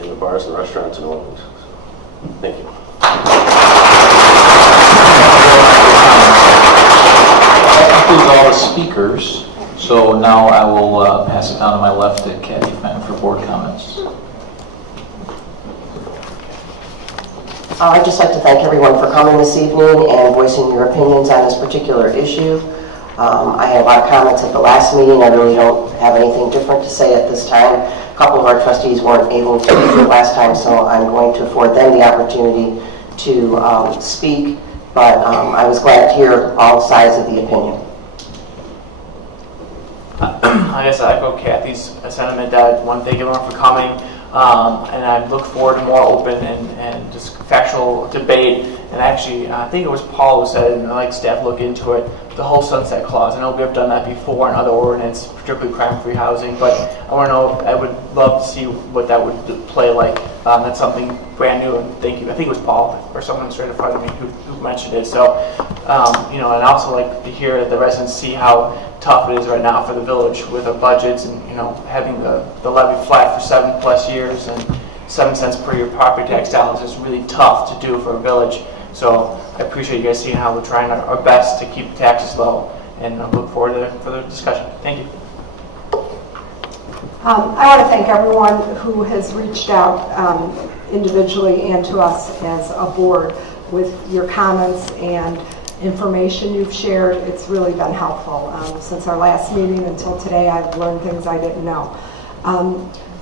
the bars and restaurants in Orland. So, thank you. That concludes all the speakers. So now I will pass it down to my left to Kathy Fenn for board comments. I'd just like to thank everyone for coming this evening and voicing your opinions on this particular issue. I had a lot of comments at the last meeting. I really don't have anything different to say at this time. A couple of our trustees weren't able to be here last time, so I'm going to afford them the opportunity to speak. But I was glad to hear all sides of the opinion. I guess I echo Kathy's sentiment that one, thank everyone for coming, and I look forward to more open and just factual debate. And actually, I think it was Paul who said, and I'd like staff to look into it, the whole sunset clause. I know we've done that before in other ordinance, particularly crime-free housing, but I want to know, I would love to see what that would play like. That's something brand new, and thank you. I think it was Paul or someone straight in front of me who mentioned it. So, you know, and I also like to hear the residents see how tough it is right now for the village with our budgets and, you know, having the levy flat for 7+ years and 7 cents per year property tax dollars is really tough to do for a village. So I appreciate you guys seeing how we're trying our best to keep the taxes low, and I look forward to further discussion. Thank you. I want to thank everyone who has reached out individually and to us as a board with your comments and information you've shared. It's really been helpful. Since our last meeting until today, I've learned things I didn't know.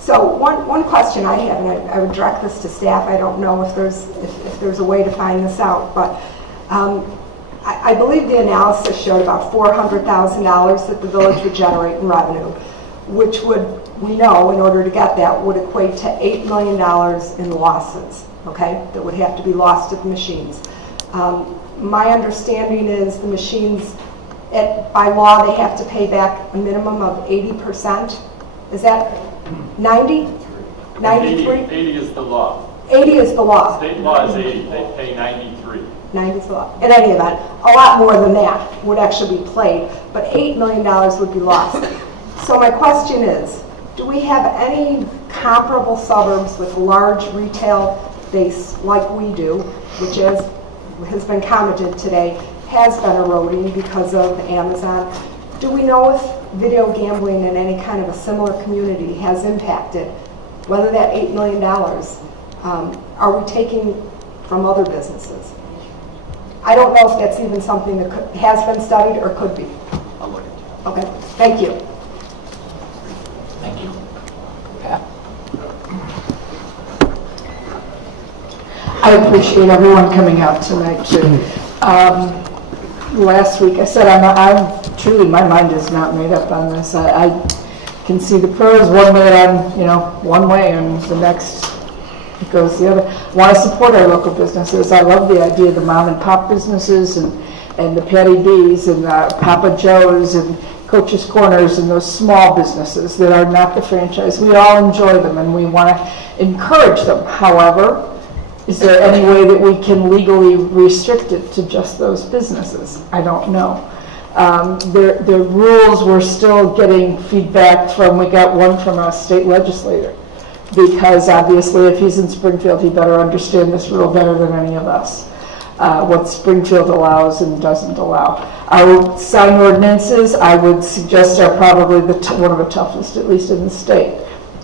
So one question I have, and I would direct this to staff. I don't know if there's a way to find this out, but I believe the analysis showed about $400,000 that the village would generate in revenue, which would, we know, in order to get that, would equate to $8 million in losses, okay, that would have to be lost to the machines. My understanding is the machines, by law, they have to pay back a minimum of 80%. Is that 90? 93? 80 is the law. 80 is the law. State law is 80. They pay 93. 90 is the law. In any event, a lot more than that would actually be played, but $8 million would be lost. So my question is, do we have any comparable suburbs with large retail base like we do, which has been commented today, has been eroding because of Amazon? Do we know if video gambling in any kind of a similar community has impacted, whether that $8 million, are we taking from other businesses? I don't know if that's even something that has been studied or could be. I'll look into it. Okay, thank you. Thank you. Pat? I appreciate everyone coming out tonight too. Last week I said I'm truly, my mind is not made up on this. I can see the pros one minute I'm one way and the next it goes the other. I want to support our local businesses. I love the idea of the mom and pop businesses and the Patty B's and Papa Joe's and Coach's Corners and those small businesses that are not the franchise. We all enjoy them and we want to encourage them. However, is there any way that we can legally restrict it to just those businesses? I don't know. The rules, we're still getting feedback from, we got one from a state legislator, because obviously if he's in Springfield, he better understand this rule better than any of us, what Springfield allows and doesn't allow. Our sign ordinances, I would suggest, are probably one of the toughest, at least in the state.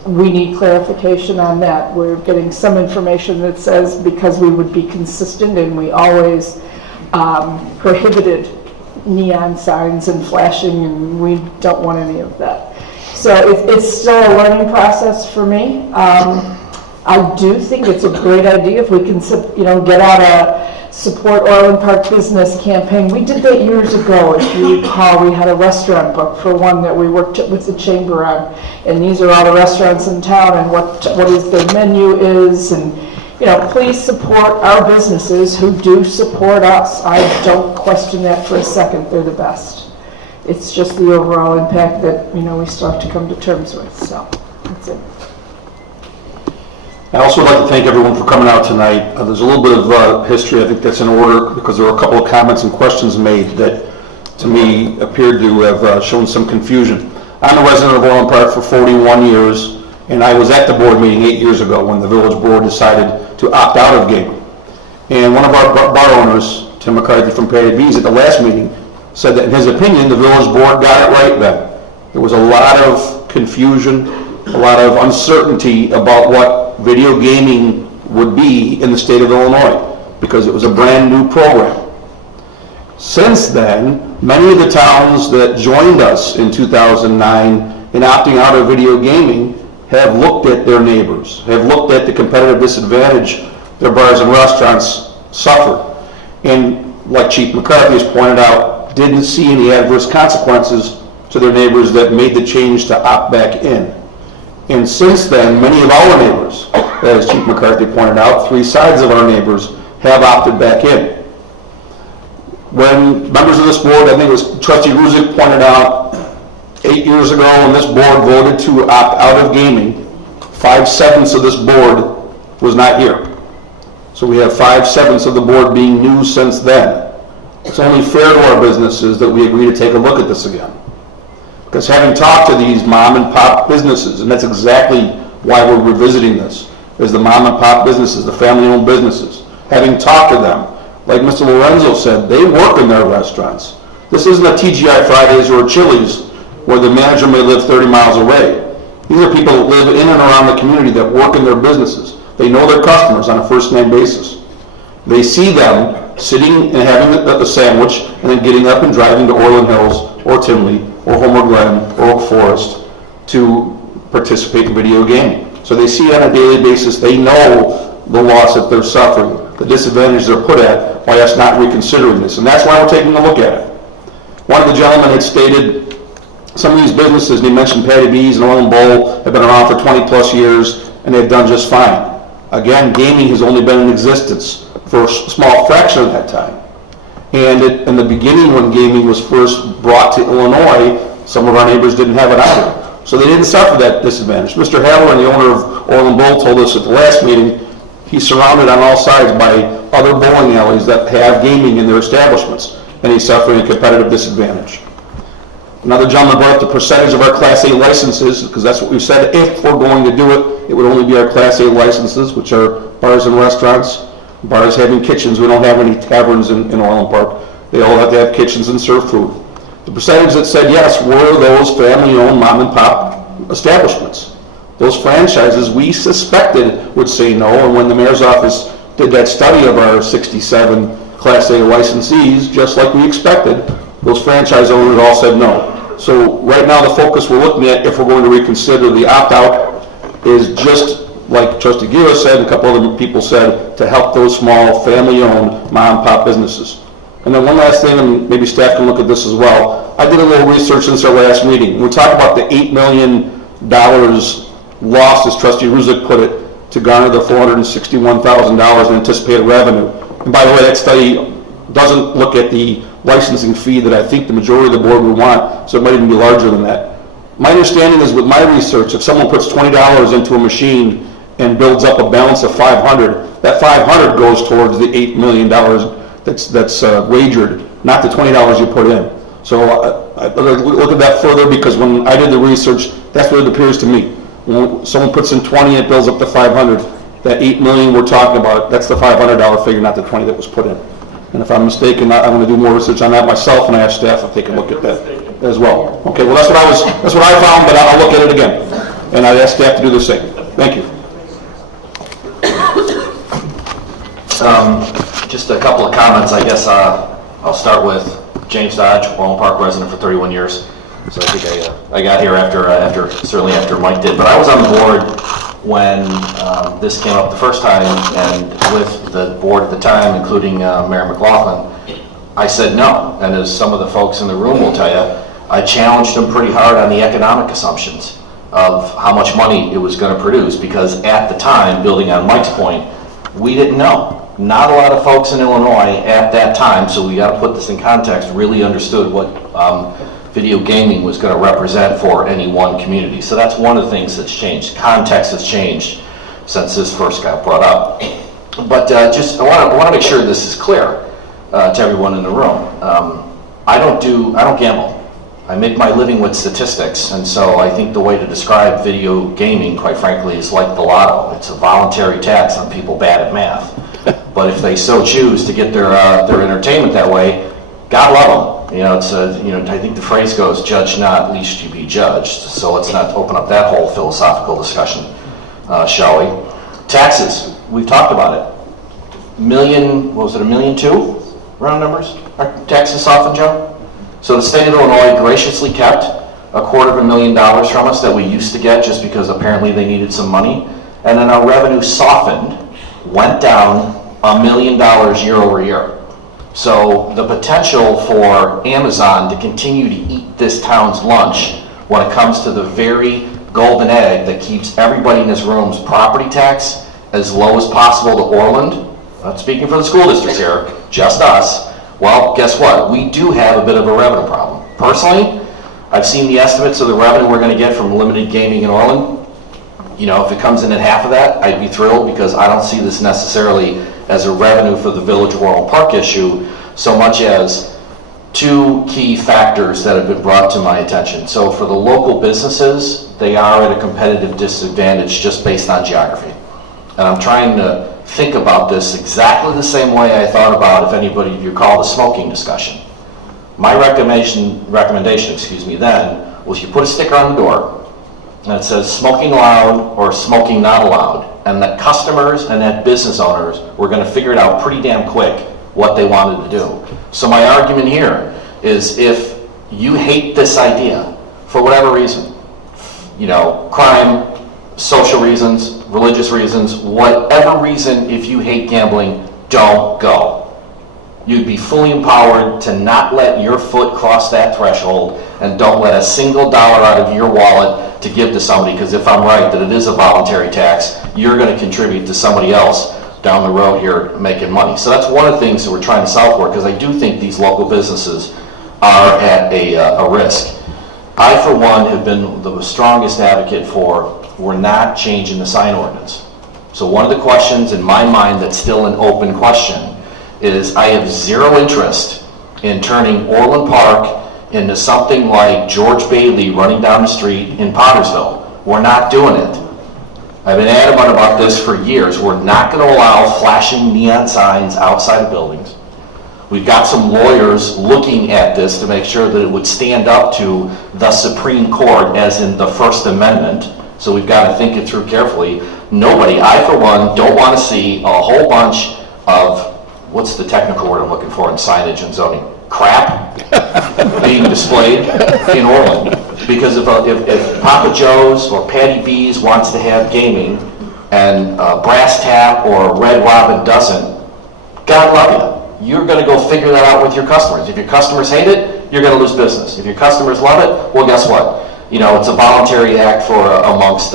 We need clarification on that. We're getting some information that says because we would be consistent and we always prohibited neon signs and flashing, and we don't want any of that. So it's still a learning process for me. I do think it's a great idea if we can, get out a Support Orland Park Business campaign. We did that years ago. If you recall, we had a restaurant book for one that we worked with the chamber on, and these are all the restaurants in town and what is their menu is, and please support our businesses who do support us. I don't question that for a second. They're the best. It's just the overall impact that we still have to come to terms with. So that's it. I also would like to thank everyone for coming out tonight. There's a little bit of history, I think that's in order, because there were a couple of comments and questions made that, to me, appeared to have shown some confusion. I'm a resident of Orland Park for 41 years, and I was at the board meeting 8 years ago when the village board decided to opt out of gaming. And one of our bar owners, Tim McCarthy from Patty B's, at the last meeting, said that in his opinion, the village board got it right then. There was a lot of confusion, a lot of uncertainty about what video gaming would be in the state of Illinois, because it was a brand new program. Since then, many of the towns that joined us in 2009 in opting out of video gaming have looked at their neighbors, have looked at the competitive disadvantage their bars and restaurants suffered, and like Chief McCarthy has pointed out, didn't see any adverse consequences to their neighbors that made the change to opt back in. And since then, many of our neighbors, as Chief McCarthy pointed out, 3 sides of our neighbors have opted back in. When members of this board, I think it was Trustee Ruzick, pointed out 8 years ago when this board voted to opt out of gaming, 5/7 of this board was not here. So we have 5/7 of the board being new since then. It's only fair to our businesses that we agree to take a look at this again. Because having talked to these mom and pop businesses, and that's exactly why we're revisiting this, is the mom and pop businesses, the family-owned businesses. Having talked to them, like Mr. Lorenzo said, they work in their restaurants. This isn't a TGI Fridays or a Chili's where the manager may live 30 miles away. These are people that live in and around the community that work in their businesses. They know their customers on a first-name basis. They see them sitting and having a sandwich and then getting up and driving to Orland Hills or Tinley or Homer Glen or Oak Forest to participate in video gaming. So they see it on a daily basis. They know the loss that they're suffering, the disadvantage they're put at by us not reconsidering this. And that's why we're taking a look at it. One of the gentlemen had stated some of these businesses, and he mentioned Patty B's and Orland Bowl, have been around for 20 plus years and they've done just fine. Again, gaming has only been in existence for a small fraction of that time. And in the beginning, when gaming was first brought to Illinois, some of our neighbors didn't have it either. So they didn't suffer that disadvantage. Mr. Halloran, the owner of Orland Bowl, told us at the last meeting he's surrounded on all sides by other bowling alleys that have gaming in their establishments, and he's suffering a competitive disadvantage. Another gentleman brought up the percentage of our Class A licenses, because that's what we said. If we're going to do it, it would only be our Class A licenses, which are bars and restaurants. Bars having kitchens. We don't have any taverns in Orland Park. They all have to have kitchens and serve food. The percentage that said yes were those family-owned mom-and-pop establishments. Those franchises we suspected would say no, and when the mayor's office did that study of our 67 Class A licensees, just like we expected, those franchise owners all said no. So right now the focus we're looking at, if we're going to reconsider the opt-out, is just like Trustee Gila said, and a couple other people said, to help those small family-owned mom-and-pop businesses. And then one last thing, and maybe staff can look at this as well. I did a little research since our last meeting. When we talk about the $8 million lost, as Trustee Ruzick put it, to garner the $461,000 in anticipated revenue. And by the way, that study doesn't look at the licensing fee that I think the majority of the board would want, so it might even be larger than that. My understanding is with my research, if someone puts $20 into a machine and builds up a balance of $500, that $500 goes towards the $8 million that's wagered, not the $20 you put in. So I look at that further, because when I did the research, that's what it appears to me. When someone puts in 20 and it builds up to 500, that 8 million we're talking about, that's the $500 figure, not the 20 that was put in. And if I'm mistaken, I'm going to do more research on that myself, and I ask staff if they can look at that as well. Okay, well that's what I found, but I'll look at it again, and I ask staff to do the same. Thank you. Just a couple of comments, I guess. I'll start with James Dodge, Orland Park resident for 31 years. So I think I got here certainly after Mike did. But I was on the board when this came up the first time, and with the board at the time, including Mayor McLaughlin, I said no. And as some of the folks in the room will tell you, I challenged them pretty hard on the economic assumptions of how much money it was going to produce, because at the time, building on Mike's point, we didn't know. Not a lot of folks in Illinois at that time, so we got to put this in context, really understood what video gaming was going to represent for any one community. So that's one of the things that's changed. Context has changed since this first got brought up. But I want to make sure this is clear to everyone in the room. I don't gamble. I make my living with statistics, and so I think the way to describe video gaming, quite frankly, is like the lotto. It's a voluntary tax on people bad at math. But if they so choose to get their entertainment that way, God love them. You know, I think the phrase goes, "Judge not, lest you be judged." So let's not open up that whole philosophical discussion, shall we? Taxes. We've talked about it. $1.2 million? Round numbers. Are taxes softened, Joe? So the state of Illinois graciously kept $250,000 from us that we used to get just because apparently they needed some money, and then our revenue softened, went down $1 million year over year. So the potential for Amazon to continue to eat this town's lunch when it comes to the very golden egg that keeps everybody in this room's property tax as low as possible to Orland, not speaking for the school districts here, just us, well, guess what? We do have a bit of a revenue problem. Personally, I've seen the estimates of the revenue we're going to get from limited gaming in Orland. You know, if it comes in at half of that, I'd be thrilled, because I don't see this necessarily as a revenue for the Village of Orland Park issue, so much as two key factors that have been brought to my attention. So for the local businesses, they are at a competitive disadvantage just based on geography. And I'm trying to think about this exactly the same way I thought about, if anybody of you recall, the smoking discussion. My recommendation, then, was you put a sticker on the door, and it says smoking allowed or smoking not allowed, and that customers and that business owners were going to figure it out pretty damn quick what they wanted to do. So my argument here is, if you hate this idea for whatever reason, you know, crime, social reasons, religious reasons, whatever reason, if you hate gambling, don't go. You'd be fully empowered to not let your foot cross that threshold, and don't let a single dollar out of your wallet to give to somebody, because if I'm right that it is a voluntary tax, you're going to contribute to somebody else down the road here making money. So that's one of the things that we're trying to solve for, because I do think these local businesses are at a risk. I, for one, have been the strongest advocate for we're not changing the sign ordinance. So one of the questions in my mind that's still an open question is, I have zero interest in turning Orland Park into something like George Bailey running down the street in Pottersville. We're not doing it. I've been adamant about this for years. We're not going to allow flashing neon signs outside of buildings. We've got some lawyers looking at this to make sure that it would stand up to the Supreme Court, as in the First Amendment. So we've got to think it through carefully. Nobody, I for one, don't want to see a whole bunch of, what's the technical word I'm looking for in signage and zoning? Crap being displayed in Orland. Because if Papa Joe's or Patty B's wants to have gaming and Brass Tap or Red Robin doesn't, God love you. You're going to go figure that out with your customers. If your customers hate it, you're going to lose business. If your customers love it, well, guess what? You know, it's a voluntary act for amongst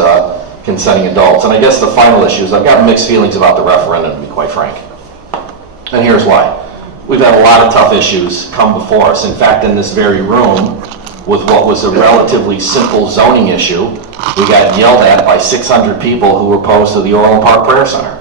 consenting adults. And I guess the final issue is I've got mixed feelings about the referendum, to be quite frank. And here's why. We've had a lot of tough issues come before us. In fact, in this very room, with what was a relatively simple zoning issue, we got yelled at by 600 people who were opposed to the Orland Park Prayer Center.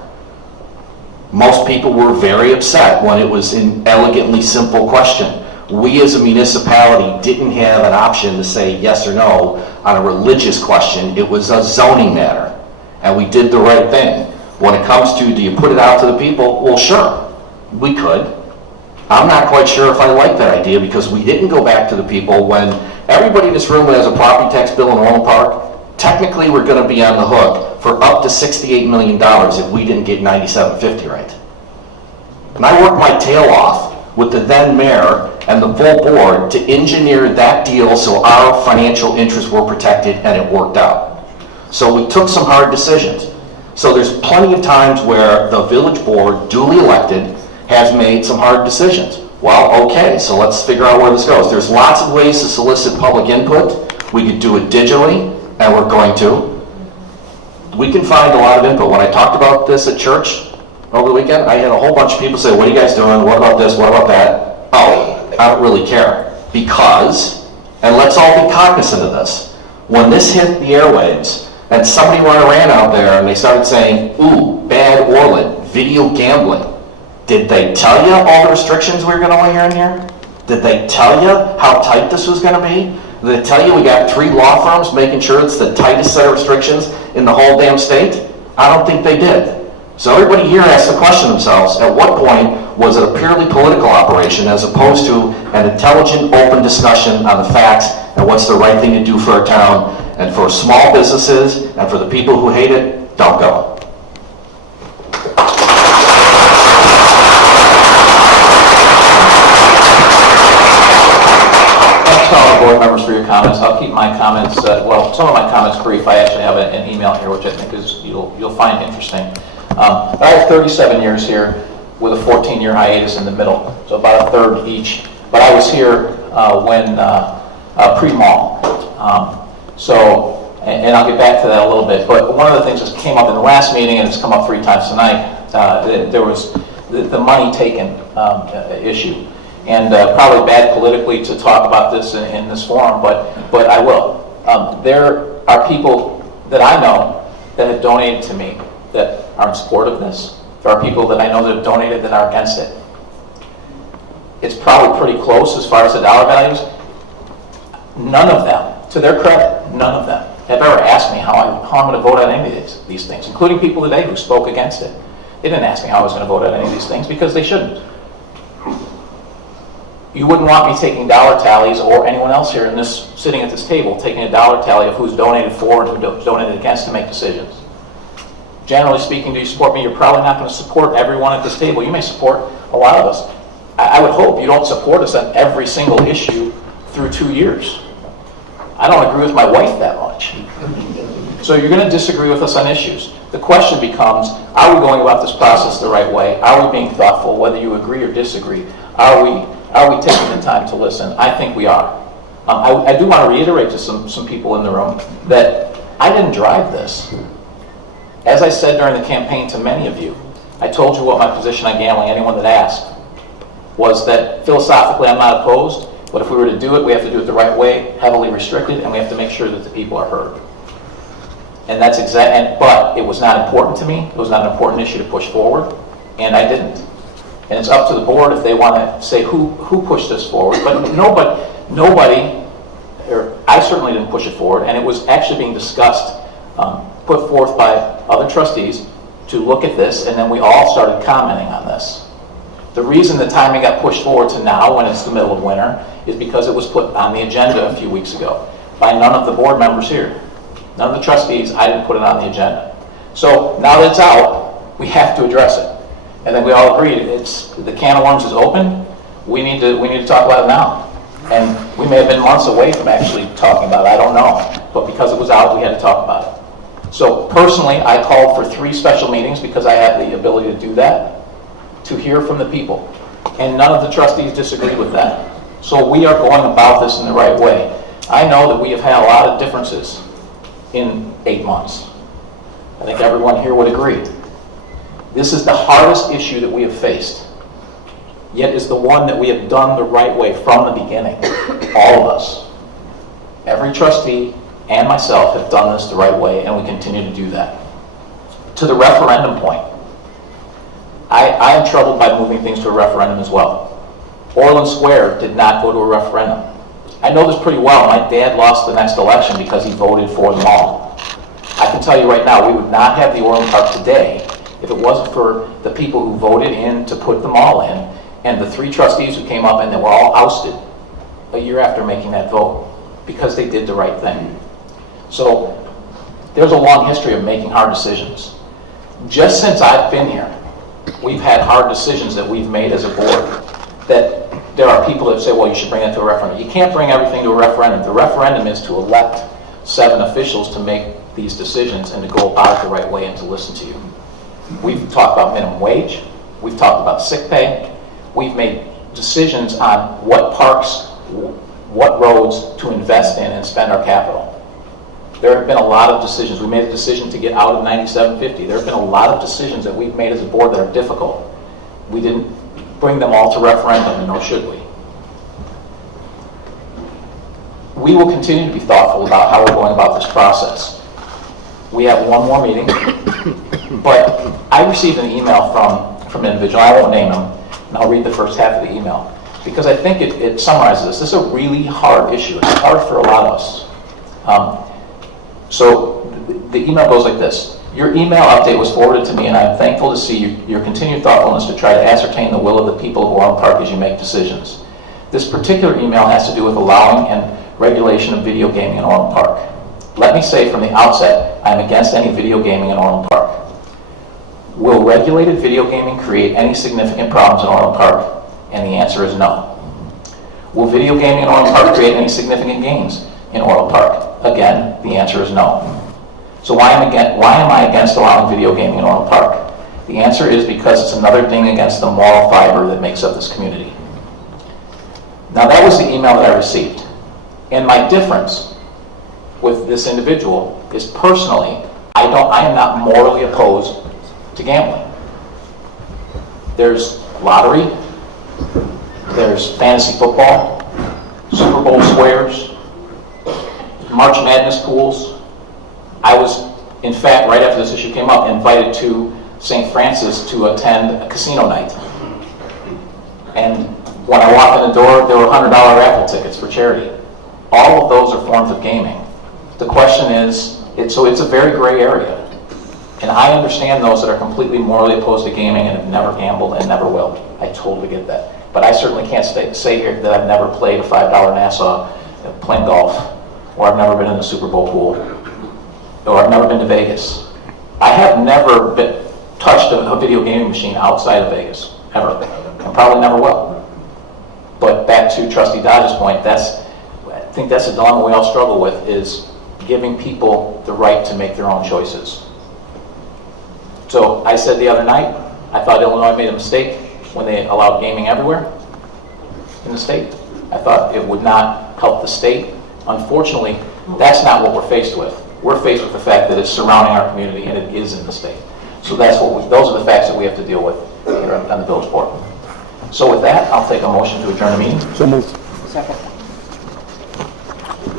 Most people were very upset when it was an elegantly simple question. We as a municipality didn't have an option to say yes or no on a religious question. It was a zoning matter. And we did the right thing. When it comes to, do you put it out to the people? Well, sure, we could. I'm not quite sure if I like that idea, because we didn't go back to the people when everybody in this room has a property tax bill in Orland Park. Technically, we're going to be on the hook for up to $68 million if we didn't get 9750 right. And I worked my tail off with the then mayor and the full board to engineer that deal so our financial interests were protected, and it worked out. So we took some hard decisions. So there's plenty of times where the village board, duly elected, has made some hard decisions. Well, okay, so let's figure out where this goes. There's lots of ways to solicit public input. We could do it digitally, and we're going to. We can find a lot of input. When I talked about this at church over the weekend, I had a whole bunch of people say, what are you guys doing? What about this? What about that? Oh, I don't really care. Because, and let's all be cognizant of this, when this hit the airwaves and somebody ran out there and they started saying, ooh, bad Orland, video gambling, did they tell you all the restrictions we were going to lay in here? Did they tell you how tight this was going to be? Did they tell you we got 3 law firms making sure it's the tightest set of restrictions in the whole damn state? I don't think they did. So everybody here has to question themselves, at what point was it a purely political operation as opposed to an intelligent, open discussion on the facts and what's the right thing to do for our town? And for small businesses and for the people who hate it, don't go. Board members for your comments. I'll keep my comments, well, some of my comments brief. I actually have an email here which I think is you'll find interesting. I have 37 years here with a 14-year hiatus in the middle, so about a third each. But I was here when pre-mall. And I'll get back to that a little bit. But one of the things that came up in the last meeting, and it's come up 3 times tonight, there was the money taken issue. And probably bad politically to talk about this in this forum, but I will. There are people that I know that have donated to me that are in support of this. There are people that I know that have donated that are against it. It's probably pretty close as far as the dollar values. None of them, to their credit, none of them have ever asked me how I'm going to vote on any of these things, including people today who spoke against it. They didn't ask me how I was going to vote on any of these things because they shouldn't. You wouldn't want me taking dollar tallies, or anyone else here in this sitting at this table taking a dollar tally of who's donated for and who's donated against to make decisions. Generally speaking, do you support me? You're probably not going to support everyone at this table. You may support a lot of us. I would hope you don't support us on every single issue through 2 years. I don't agree with my wife that much. So you're going to disagree with us on issues. The question becomes, are we going about this process the right way? Are we being thoughtful, whether you agree or disagree? Are we taking the time to listen? I think we are. I do want to reiterate to some people in the room that I didn't drive this. As I said during the campaign to many of you, I told you what my position on gambling, anyone that asked, was that philosophically I'm not opposed, but if we were to do it, we have to do it the right way, heavily restricted, and we have to make sure that the people are heard. And that's but it was not important to me. It was not an important issue to push forward, and I didn't. And it's up to the board if they want to say who pushed this forward. But nobody, or I certainly didn't push it forward, and it was actually being discussed, put forth by other trustees to look at this, and then we all started commenting on this. The reason the timing got pushed forward to now, when it's the middle of winter, is because it was put on the agenda a few weeks ago by none of the board members here. None of the trustees. I didn't put it on the agenda. So now that it's out, we have to address it. And then we all agreed, the can of worms is open. We need to talk about it now. And we may have been months away from actually talking about it. I don't know. But because it was out, we had to talk about it. So personally, I called for 3 special meetings because I had the ability to do that, to hear from the people. And none of the trustees disagreed with that. So we are going about this in the right way. I know that we have had a lot of differences in 8 months. I think everyone here would agree. This is the hardest issue that we have faced, yet is the one that we have done the right way from the beginning. All of us. Every trustee and myself have done this the right way, and we continue to do that. To the referendum point, I am troubled by moving things to a referendum as well. Orland Square did not go to a referendum. I know this pretty well. My dad lost the next election because he voted for the mall. I can tell you right now, we would not have the Orland Park today if it wasn't for the people who voted in to put the mall in, and the 3 trustees who came up and they were all ousted a year after making that vote because they did the right thing. So there's a long history of making hard decisions. Just since I've been here, we've had hard decisions that we've made as a board that there are people that say, well, you should bring that to a referendum. You can't bring everything to a referendum. The referendum is to elect 7 officials to make these decisions and to go about it the right way and to listen to you. We've talked about minimum wage. We've talked about sick pay. We've made decisions on what parks, what roads to invest in and spend our capital. There have been a lot of decisions. We made a decision to get out of 9750. There have been a lot of decisions that we've made as a board that are difficult. We didn't bring them all to referendum, nor should we. We will continue to be thoughtful about how we're going about this process. We have one more meeting, but I received an email from an individual. I won't name him, and I'll read the first half of the email because I think it summarizes this. This is a really hard issue. It's hard for a lot of us. So the email goes like this. Your email update was forwarded to me, and I'm thankful to see your continued thoughtfulness to try to ascertain the will of the people of Orland Park as you make decisions. This particular email has to do with allowing and regulation of video gaming in Orland Park. Let me say from the outset, I am against any video gaming in Orland Park. Will regulated video gaming create any significant problems in Orland Park? And the answer is no. Will video gaming in Orland Park create any significant gains in Orland Park? Again, the answer is no. So why am I against allowing video gaming in Orland Park? The answer is because it's another ding against the moral fiber that makes up this community. Now that was the email that I received. And my difference with this individual is personally, I am not morally opposed to gambling. There's lottery, there's fantasy football, Super Bowl squares, March Madness pools. I was, in fact, right after this issue came up, invited to St. Francis to attend a casino night. And when I walked in the door, there were $100 raffle tickets for charity. All of those are forms of gaming. The question is, it's a very gray area. And I understand those that are completely morally opposed to gaming and have never gambled and never will. I totally get that. But I certainly can't say here that I've never played a $5 Nassau playing golf, or I've never been in the Super Bowl pool, or I've never been to Vegas. I have never touched a video gaming machine outside of Vegas, ever, and probably never will. But back to Trustee Dodge's point, I think that's a dilemma we all struggle with, is giving people the right to make their own choices. So I said the other night, I thought Illinois made a mistake when they allowed gaming everywhere in the state. I thought it would not help the state. Unfortunately, that's not what we're faced with. We're faced with the fact that it's surrounding our community and it is in the state. So those are the facts that we have to deal with here on the village board. So with that, I'll take a motion to adjourn the meeting. So moved. Second.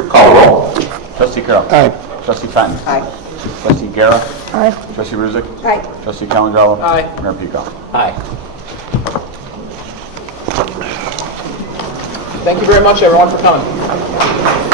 Call the roll. Trustee Carroll. Aye. Trustee Fenton. Aye. Trustee Guerra. Aye. Trustee Ruzick. Aye. Trustee Calandralo. Aye. Mayor Pico. Aye. Thank you very much, everyone, for coming.